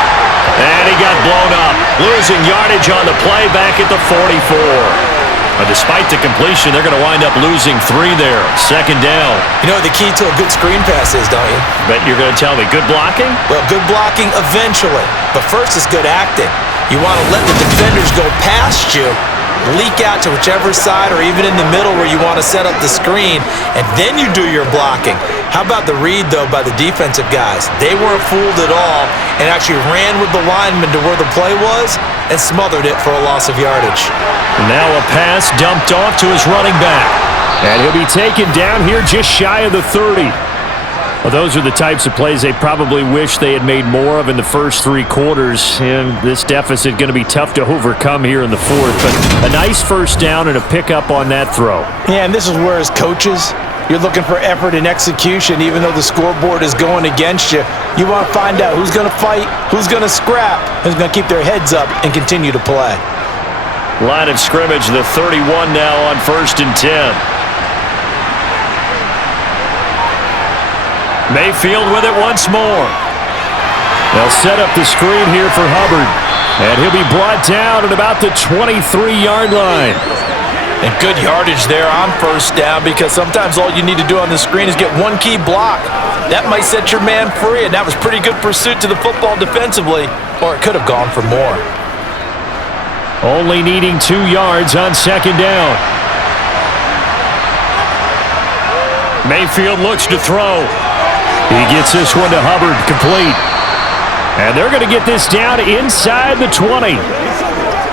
And he got blown up, losing yardage on the play back at the 44. But despite the completion, they're going to wind up losing 3 there. Second down. You know what the key to a good screen pass is, don't you? Bet you're going to tell me good blocking? Well, good blocking eventually. But first is good acting. You want to let the defenders go past you leak out to whichever side or even in the middle where you want to set up the screen, and then you do your blocking. How about the read, though, by the defensive guys? They weren't fooled at all and actually ran with the lineman to where the play was and smothered it for a loss of yardage. Now a pass dumped off to his running back. And he'll be taken down here just shy of the 30. Well, those are the types of plays they probably wish they had made more of in the first 3 quarters. And this deficit going to be tough to overcome here in the fourth. But a nice first down and a pickup on that throw. Yeah, and this is where as coaches, you're looking for effort and execution. Even though the scoreboard is going against you, you want to find out who's going to fight, who's going to scrap, who's going to keep their heads up and continue to play. Line of scrimmage, the 31 now on 1st and 10. Mayfield with it once more. They'll set up the screen here for Hubbard. And he'll be brought down at about the 23-yard line. And good yardage there on first down, because sometimes all you need to do on the screen is get one key block. That might set your man free, and that was pretty good pursuit to the football defensively, or it could have gone for more. Only needing 2 yards on 2nd down. Mayfield looks to throw. He gets this one to Hubbard, complete. And they're going to get this down inside the 20.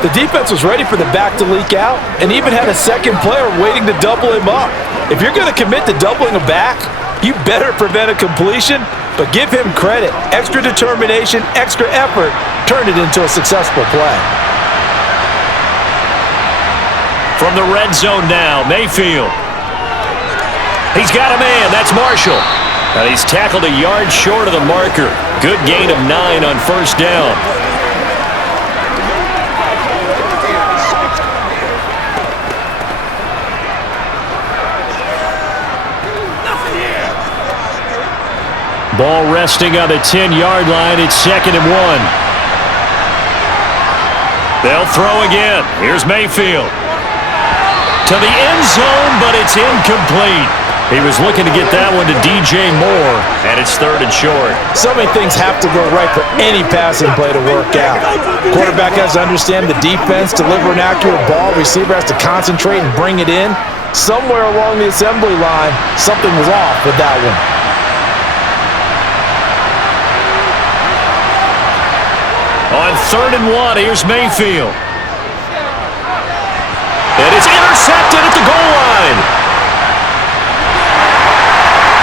The defense was ready for the back to leak out and even had a second player waiting to double him up. If you're going to commit to doubling a back, you better prevent a completion, but give him credit. Extra determination, extra effort turned it into a successful play. From the red zone now, Mayfield. He's got a man. That's Marshall. And he's tackled a yard short of the marker. Good gain of 9 on 1st down. Ball resting on the 10-yard line. It's 2nd and 1. They'll throw again. Here's Mayfield. To the end zone, but it's incomplete. He was looking to get that one to DJ Moore, and it's 3rd and short. So many things have to go right for any passing play to work out. Quarterback has to understand the defense, deliver an accurate ball. Receiver has to concentrate and bring it in. Somewhere along the assembly line, something was off with that one. On 3rd and 1, here's Mayfield. And it's intercepted at the goal line.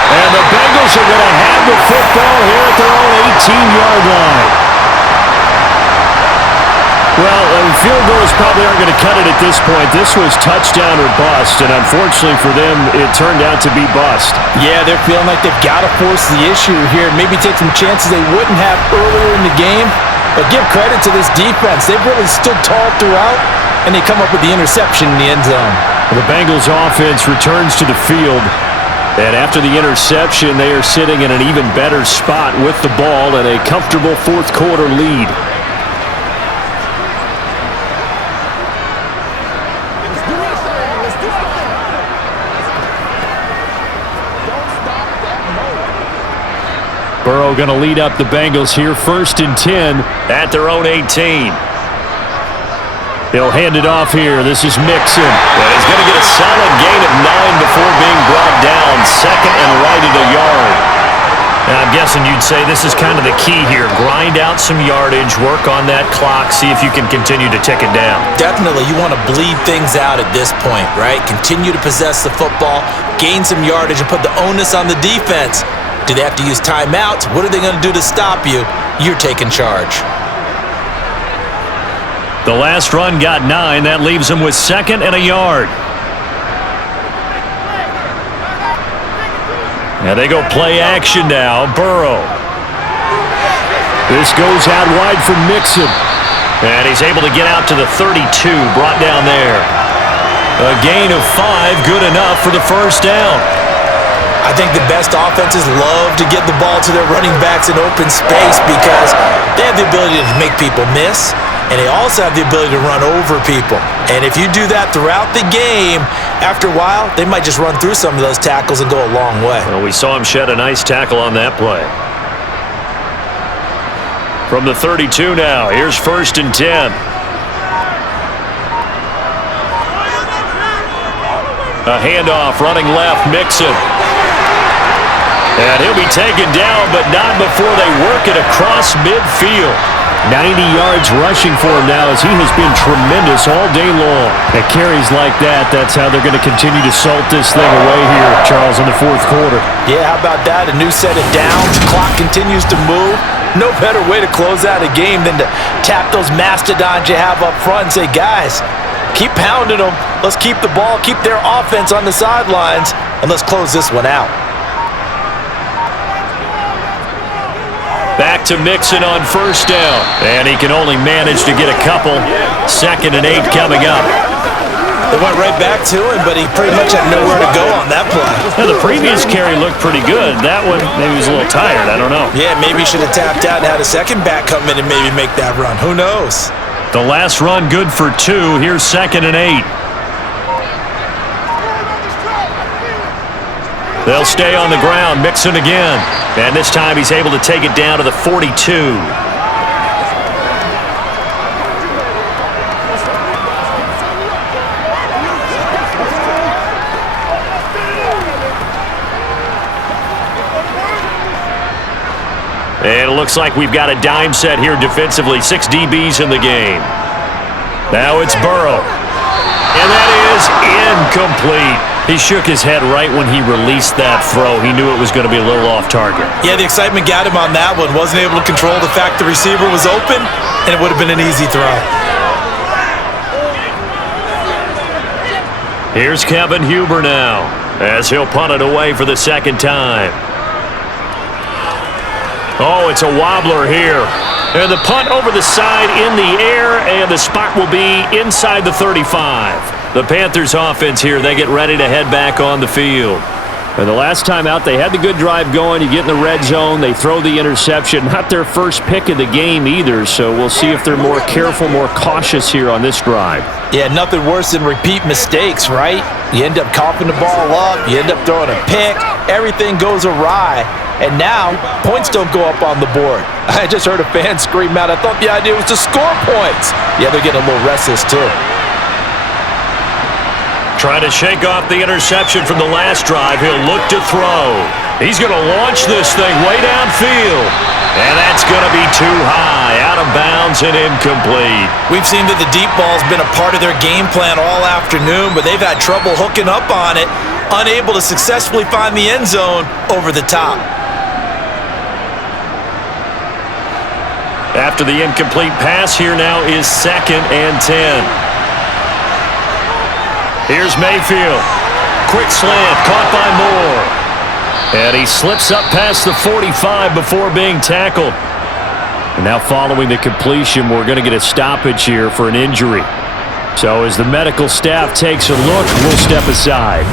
And the Bengals are going to have the football here at their own 18-yard line. Well, field goals probably aren't going to cut it at this point. This was touchdown or bust, and unfortunately for them, it turned out to be bust. Yeah, they're feeling like they've got to force the issue here, maybe take some chances they wouldn't have earlier in the game. But give credit to this defense. They've really stood tall throughout, and they come up with the interception in the end zone. The Bengals offense returns to the field. And after the interception, they are sitting in an even better spot with the ball and a comfortable 4th quarter lead. Burrow going to lead up the Bengals here, 1st and 10 at their own 18. They'll hand it off here. This is Mixon. And he's going to get a solid gain of 9 before being brought down. 2nd and right at a yard. Now, I'm guessing you'd say this is kind of the key here. Grind out some yardage, work on that clock, see if you can continue to tick it down. Definitely, you want to bleed things out at this point, right? Continue to possess the football, gain some yardage, and put the onus on the defense. Do they have to use timeouts? What are they going to do to stop you? You're taking charge. The last run got 9. That leaves them with 2nd and a yard. And they go play action now. Burrow. This goes out wide for Mixon. And he's able to get out to the 32, brought down there. A gain of 5, good enough for the 1st down. I think the best offenses love to get the ball to their running backs in open space because they have the ability to make people miss, and they also have the ability to run over people. And if you do that throughout the game, after a while, they might just run through some of those tackles and go a long way. Well, we saw him shed a nice tackle on that play. From the 32 now, here's 1st and 10. A handoff, running left, Mixon. And he'll be taken down, but not before they work it across midfield. 90 yards rushing for him now as he has been tremendous all day long. At carries like that, that's how they're going to continue to salt this thing away here, Charles, in the fourth quarter. Yeah, how about that? A new set of downs. Clock continues to move. No better way to close out a game than to tap those mastodons you have up front and say, guys, keep pounding them. Let's keep the ball, keep their offense on the sidelines, and let's close this one out. Back to Mixon on first down. And he can only manage to get a couple. 2nd and 8 coming up. They went right back to him, but he pretty much had nowhere to go on that play. Now, the previous carry looked pretty good. That one, maybe he was a little tired. I don't know. Yeah, maybe he should have tapped out and had a second back come in and maybe make that run. Who knows? The last run good for 2. Here's 2nd and 8. They'll stay on the ground. Mixon again. And this time he's able to take it down to the 42. And it looks like we've got a dime set here defensively. 6 DBs in the game. Now it's Burrow. And that is incomplete. He shook his head right when he released that throw. He knew it was going to be a little off target. Yeah, the excitement got him on that one. Wasn't able to control the fact the receiver was open, and it would have been an easy throw. Here's Kevin Huber now, as he'll punt it away for the 2nd time. Oh, it's a wobbler here. And the punt over the side in the air, and the spot will be inside the 35. The Panthers offense here, they get ready to head back on the field. And the last time out, they had the good drive going. You get in the red zone, they throw the interception. Not their first pick of the game either, so we'll see if they're more careful, more cautious here on this drive. Yeah, nothing worse than repeat mistakes, right? You end up coughing the ball up, you end up throwing a pick, everything goes awry, and now points don't go up on the board. I just heard a fan scream out, I thought the idea was to score points. Yeah, they're getting a little restless too. Trying to shake off the interception from the last drive. He'll look to throw. He's going to launch this thing way downfield. And that's going to be too high, out of bounds and incomplete. We've seen that the deep ball's been a part of their game plan all afternoon, but they've had trouble hooking up on it, unable to successfully find the end zone over the top. After the incomplete pass, here now is 2nd and 10. Here's Mayfield. Quick slant, caught by Moore. And he slips up past the 45 before being tackled. And now following the completion, we're going to get a stoppage here for an injury. So as the medical staff takes a look, we'll step aside.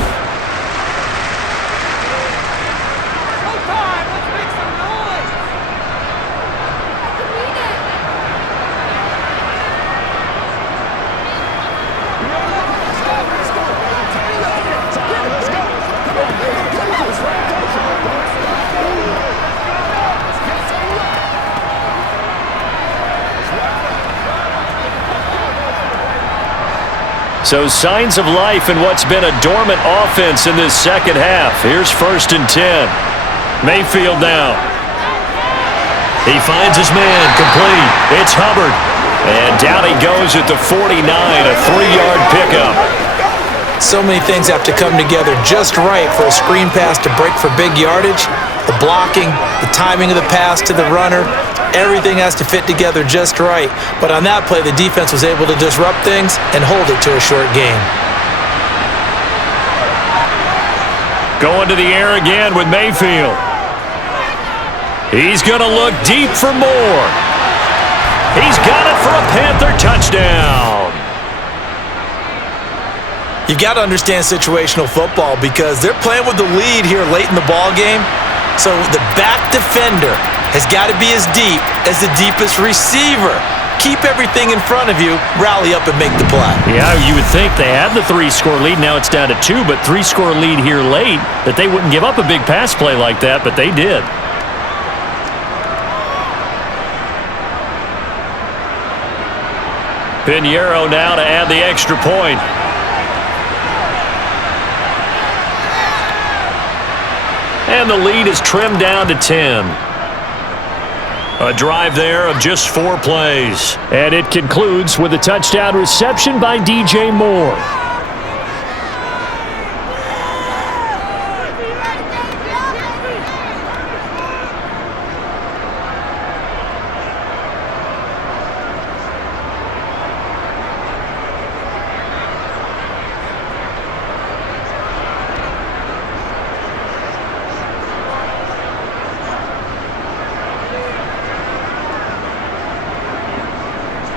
So signs of life in what's been a dormant offense in this second half. Here's 1st and 10. Mayfield now. He finds his man, complete. It's Hubbard. And down he goes at the 49, a 3-yard pickup. So many things have to come together just right for a screen pass to break for big yardage. The blocking, the timing of the pass to the runner, everything has to fit together just right. But on that play, the defense was able to disrupt things and hold it to a short game. Going to the air again with Mayfield. He's going to look deep for Moore. He's got it for a Panther touchdown. You've got to understand situational football because they're playing with the lead here late in the ball game. So the back defender has got to be as deep as the deepest receiver. Keep everything in front of you, rally up and make the play. Yeah, you would think they had the 3-score lead. Now it's down to 2, but 3-score lead here late, that they wouldn't give up a big pass play like that, but they did. Pinheiro now to add the extra point. And the lead is trimmed down to 10. A drive there of just 4 plays. And it concludes with a touchdown reception by DJ Moore.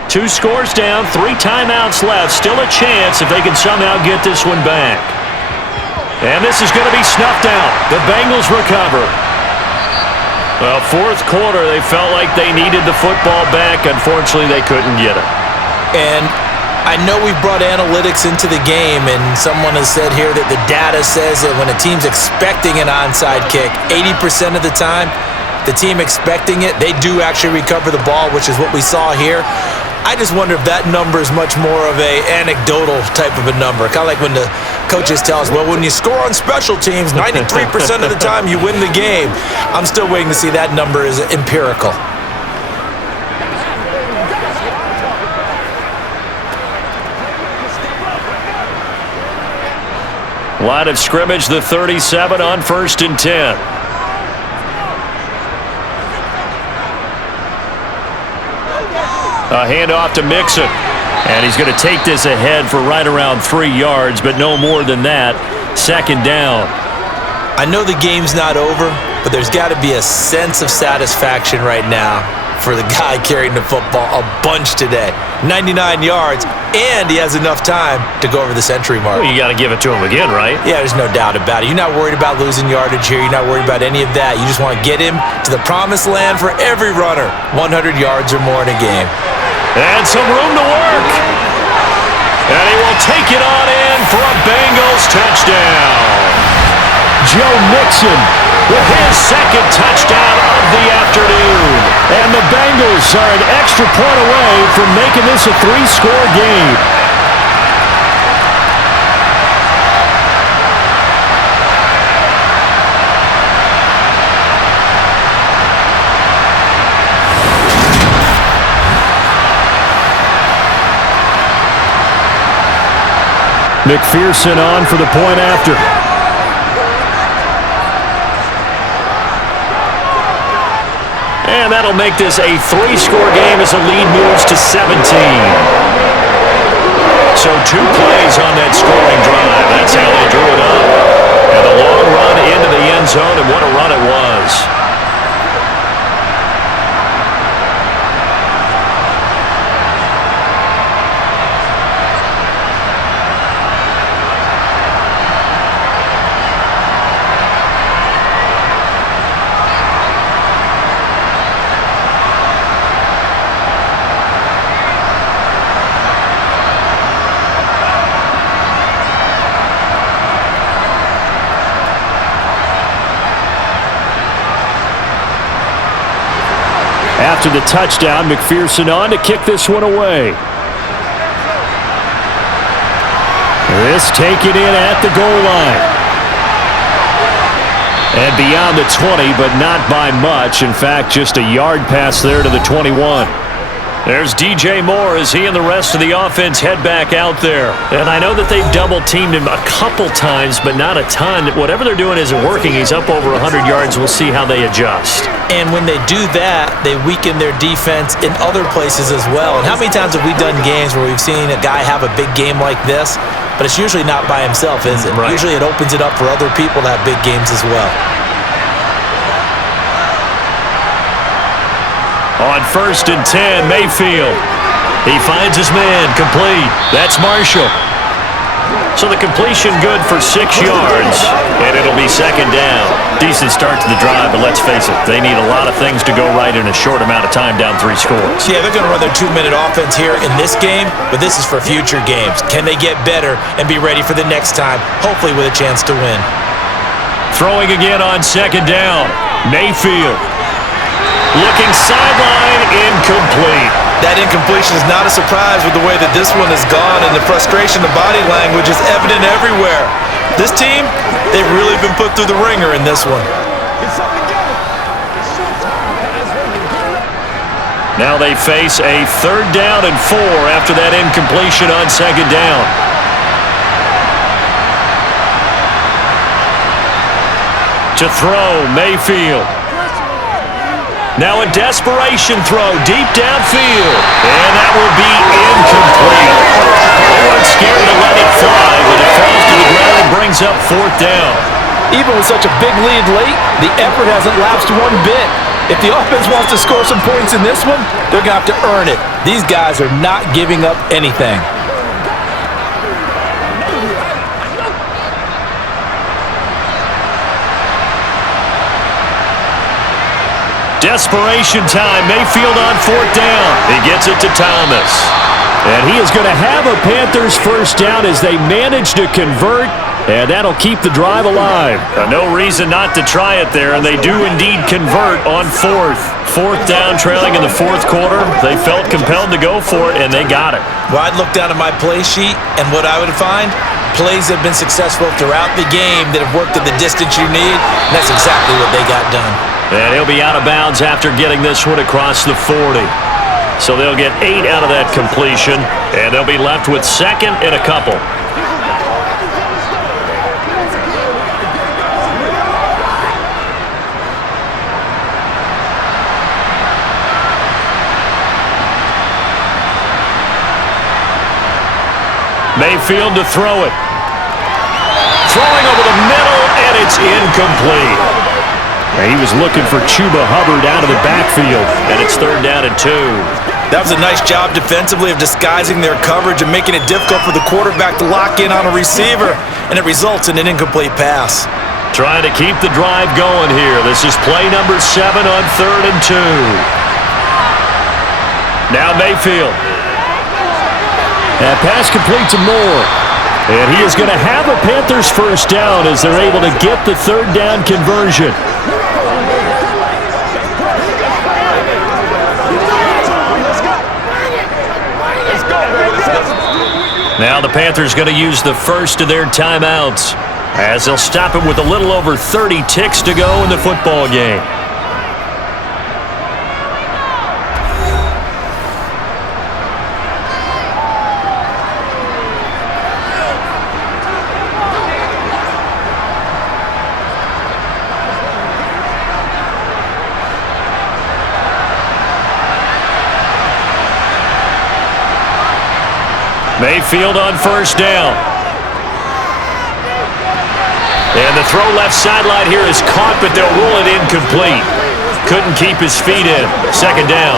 Two scores down, 3 timeouts left. Still a chance if they can somehow get this one back. And this is going to be snuffed out. The Bengals recover. Well, fourth quarter, they felt like they needed the football back. Unfortunately, they couldn't get it. And I know we've brought analytics into the game, and someone has said here that the data says that when a team's expecting an onside kick, 80% of the time, the team expecting it, they do actually recover the ball, which is what we saw here. I just wonder if that number is much more of a anecdotal type of a number. Kind of like when the coaches tell us, well, when you score on special teams, 93% of the time you win the game. I'm still waiting to see that number is empirical. Line of scrimmage, the 37 on 1st and 10. A handoff to Mixon. And he's going to take this ahead for right around 3 yards, but no more than that. 2nd down. I know the game's not over, but there's got to be a sense of satisfaction right now for the guy carrying the football a bunch today. 99 yards, and he has enough time to go over the century mark. Well, you got to give it to him again, right? Yeah, there's no doubt about it. You're not worried about losing yardage here. You're not worried about any of that. You just want to get him to the promised land for every runner. 100 yards or more in a game. And some room to work. And he will take it on in for a Bengals touchdown. Joe Mixon with his 2nd touchdown of the afternoon. And the Bengals are an extra point away from making this a 3-score game. McPherson on for the point after. And that'll make this a 3-score game as the lead moves to 17. So 2 plays on that scoring drive. That's how they drew it up. And a long run into the end zone, and what a run it was. After the touchdown, McPherson on to kick this one away. This taken in at the goal line. And beyond the 20, but not by much. In fact, just a yard pass there to the 21. There's DJ Moore as he and the rest of the offense head back out there. And I know that they've double-teamed him a couple times, but not a ton. Whatever they're doing isn't working. He's up over 100 yards. We'll see how they adjust. And when they do that, they weaken their defense in other places as well. And how many times have we done games where we've seen a guy have a big game like this, but it's usually not by himself, is it? Right. Usually it opens it up for other people to have big games as well. On 1st and 10, Mayfield. He finds his man, complete. That's Marshall. So the completion good for 6 yards, and it'll be 2nd down. Decent start to the drive, but let's face it, they need a lot of things to go right in a short amount of time down 3 scores. Yeah, they're going to run their 2-minute offense here in this game, but this is for future games. Can they get better and be ready for the next time, hopefully with a chance to win? Throwing again on 2nd down, Mayfield. Looking sideline, incomplete. That incompletion is not a surprise with the way that this one has gone, and the frustration, the body language is evident everywhere. This team, they've really been put through the ringer in this one. Get something together. It's showtime, guys. Get it up. Now they face a 3rd down and 4 after that incompletion on 2nd down. To throw, Mayfield. Now a desperation throw deep downfield. And that will be incomplete. They weren't scared to let it fly, but it falls to the ground and brings up 4th down. Even with such a big lead late, the effort hasn't lapsed one bit. If the offense wants to score some points in this one, they're going to have to earn it. These guys are not giving up anything. Desperation time. Mayfield on 4th down. He gets it to Thomas. And he is going to have a Panthers 1st down as they manage to convert, and that'll keep the drive alive. No reason not to try it there, and they do indeed convert on 4th. 4th down, trailing in the 4th quarter. They felt compelled to go for it, and they got it. Well, I'd look down at my play sheet, and what I would find, plays have been successful throughout the game that have worked at the distance you need, and that's exactly what they got done. And he'll be out of bounds after getting this one across the 40. So they'll get 8 out of that completion, and they'll be left with 2nd and a couple. Mayfield to throw it. Throwing over the middle, and it's incomplete. And he was looking for Chuba Hubbard out of the backfield. And it's 3rd down and 2. That was a nice job defensively of disguising their coverage and making it difficult for the quarterback to lock in on a receiver, and it results in an incomplete pass. Trying to keep the drive going here. This is play number 7 on 3rd and 2. Now Mayfield. That pass complete to Moore. And he is going to have a Panthers 1st down as they're able to get the 3rd down conversion. Now the Panthers going to use the first of their timeouts as they'll stop it with a little over 30 ticks to go in the football game. Mayfield on 1st down. And the throw left sideline here is caught, but they'll rule it incomplete. Couldn't keep his feet in. 2nd down.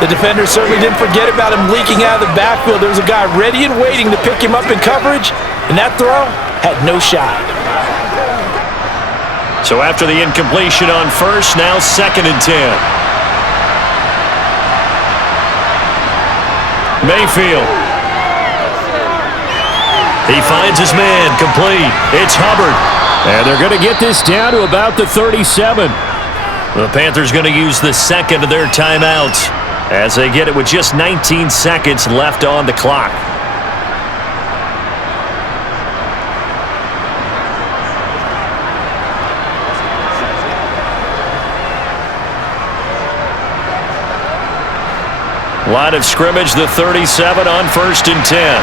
The defender certainly didn't forget about him leaking out of the backfield. There was a guy ready and waiting to pick him up in coverage, and that throw had no shot. So after the incompletion on 1st, now 2nd and 10. Mayfield. He finds his man, complete. It's Hubbard. And they're going to get this down to about the 37. The Panthers going to use the 2nd of their timeouts as they get it with just 19 seconds left on the clock. Line of scrimmage, the 37 on 1st and 10.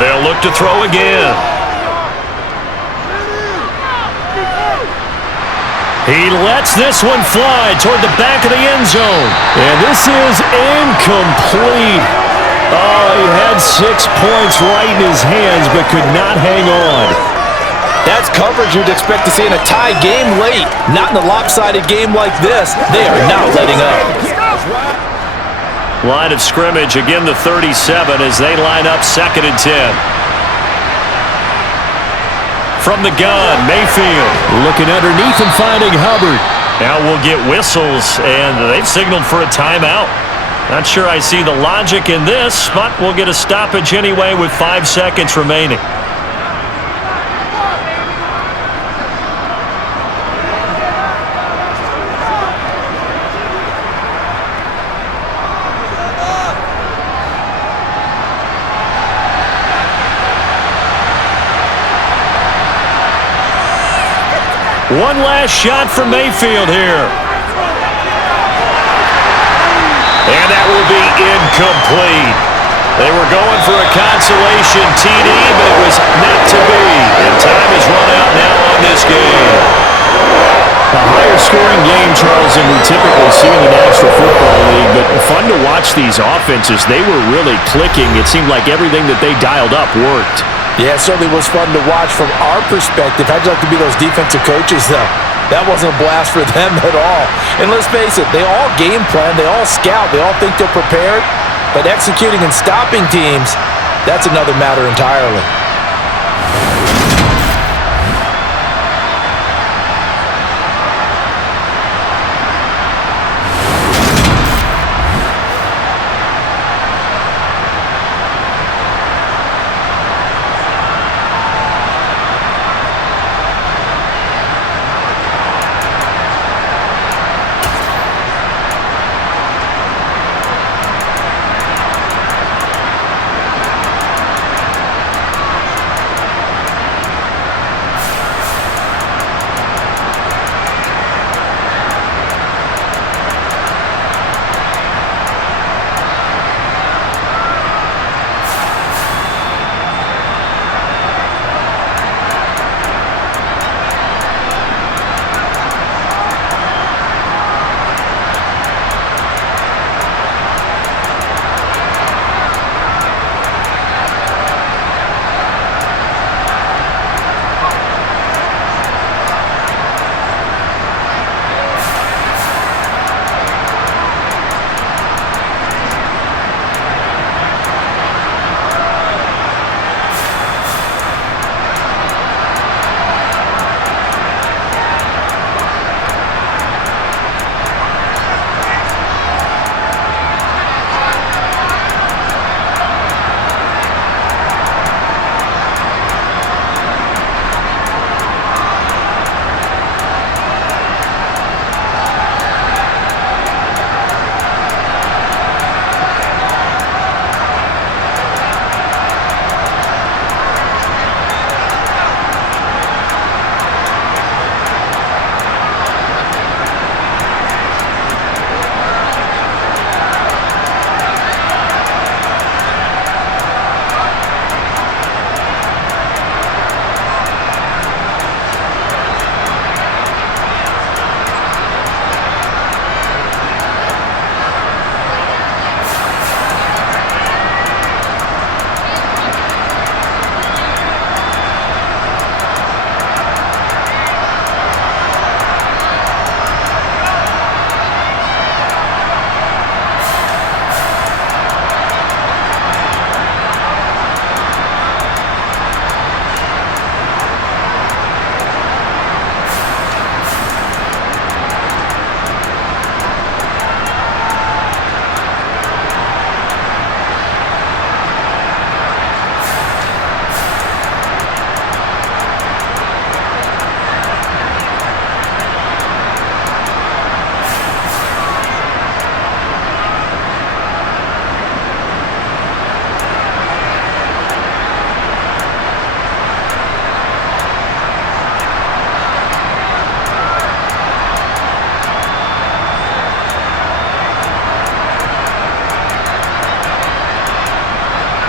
They'll look to throw again. He lets this one fly toward the back of the end zone. And this is incomplete. Oh, he had 6 points right in his hands, but could not hang on. That's coverage you'd expect to see in a tie game late. Not in a lopsided game like this. They are not letting up. Line of scrimmage, again the 37 as they line up 2nd and 10. From the gun, Mayfield. Looking underneath and finding Hubbard. Now we'll get whistles, and they've signaled for a timeout. Not sure I see the logic in this, but we'll get a stoppage anyway with 5 seconds remaining. One last shot for Mayfield here. And that will be incomplete. They were going for a consolation TD, but it was not to be. And time is run out now on this game. A higher scoring game, Charles, than we typically see in the National Football League, but fun to watch these offenses. They were really clicking. It seemed like everything that they dialed up worked. Yeah, it certainly was fun to watch from our perspective. How'd you like to be those defensive coaches, though? That wasn't a blast for them at all. And let's face it, they all game plan, they all scout, they all think they're prepared, but executing and stopping teams, that's another matter entirely.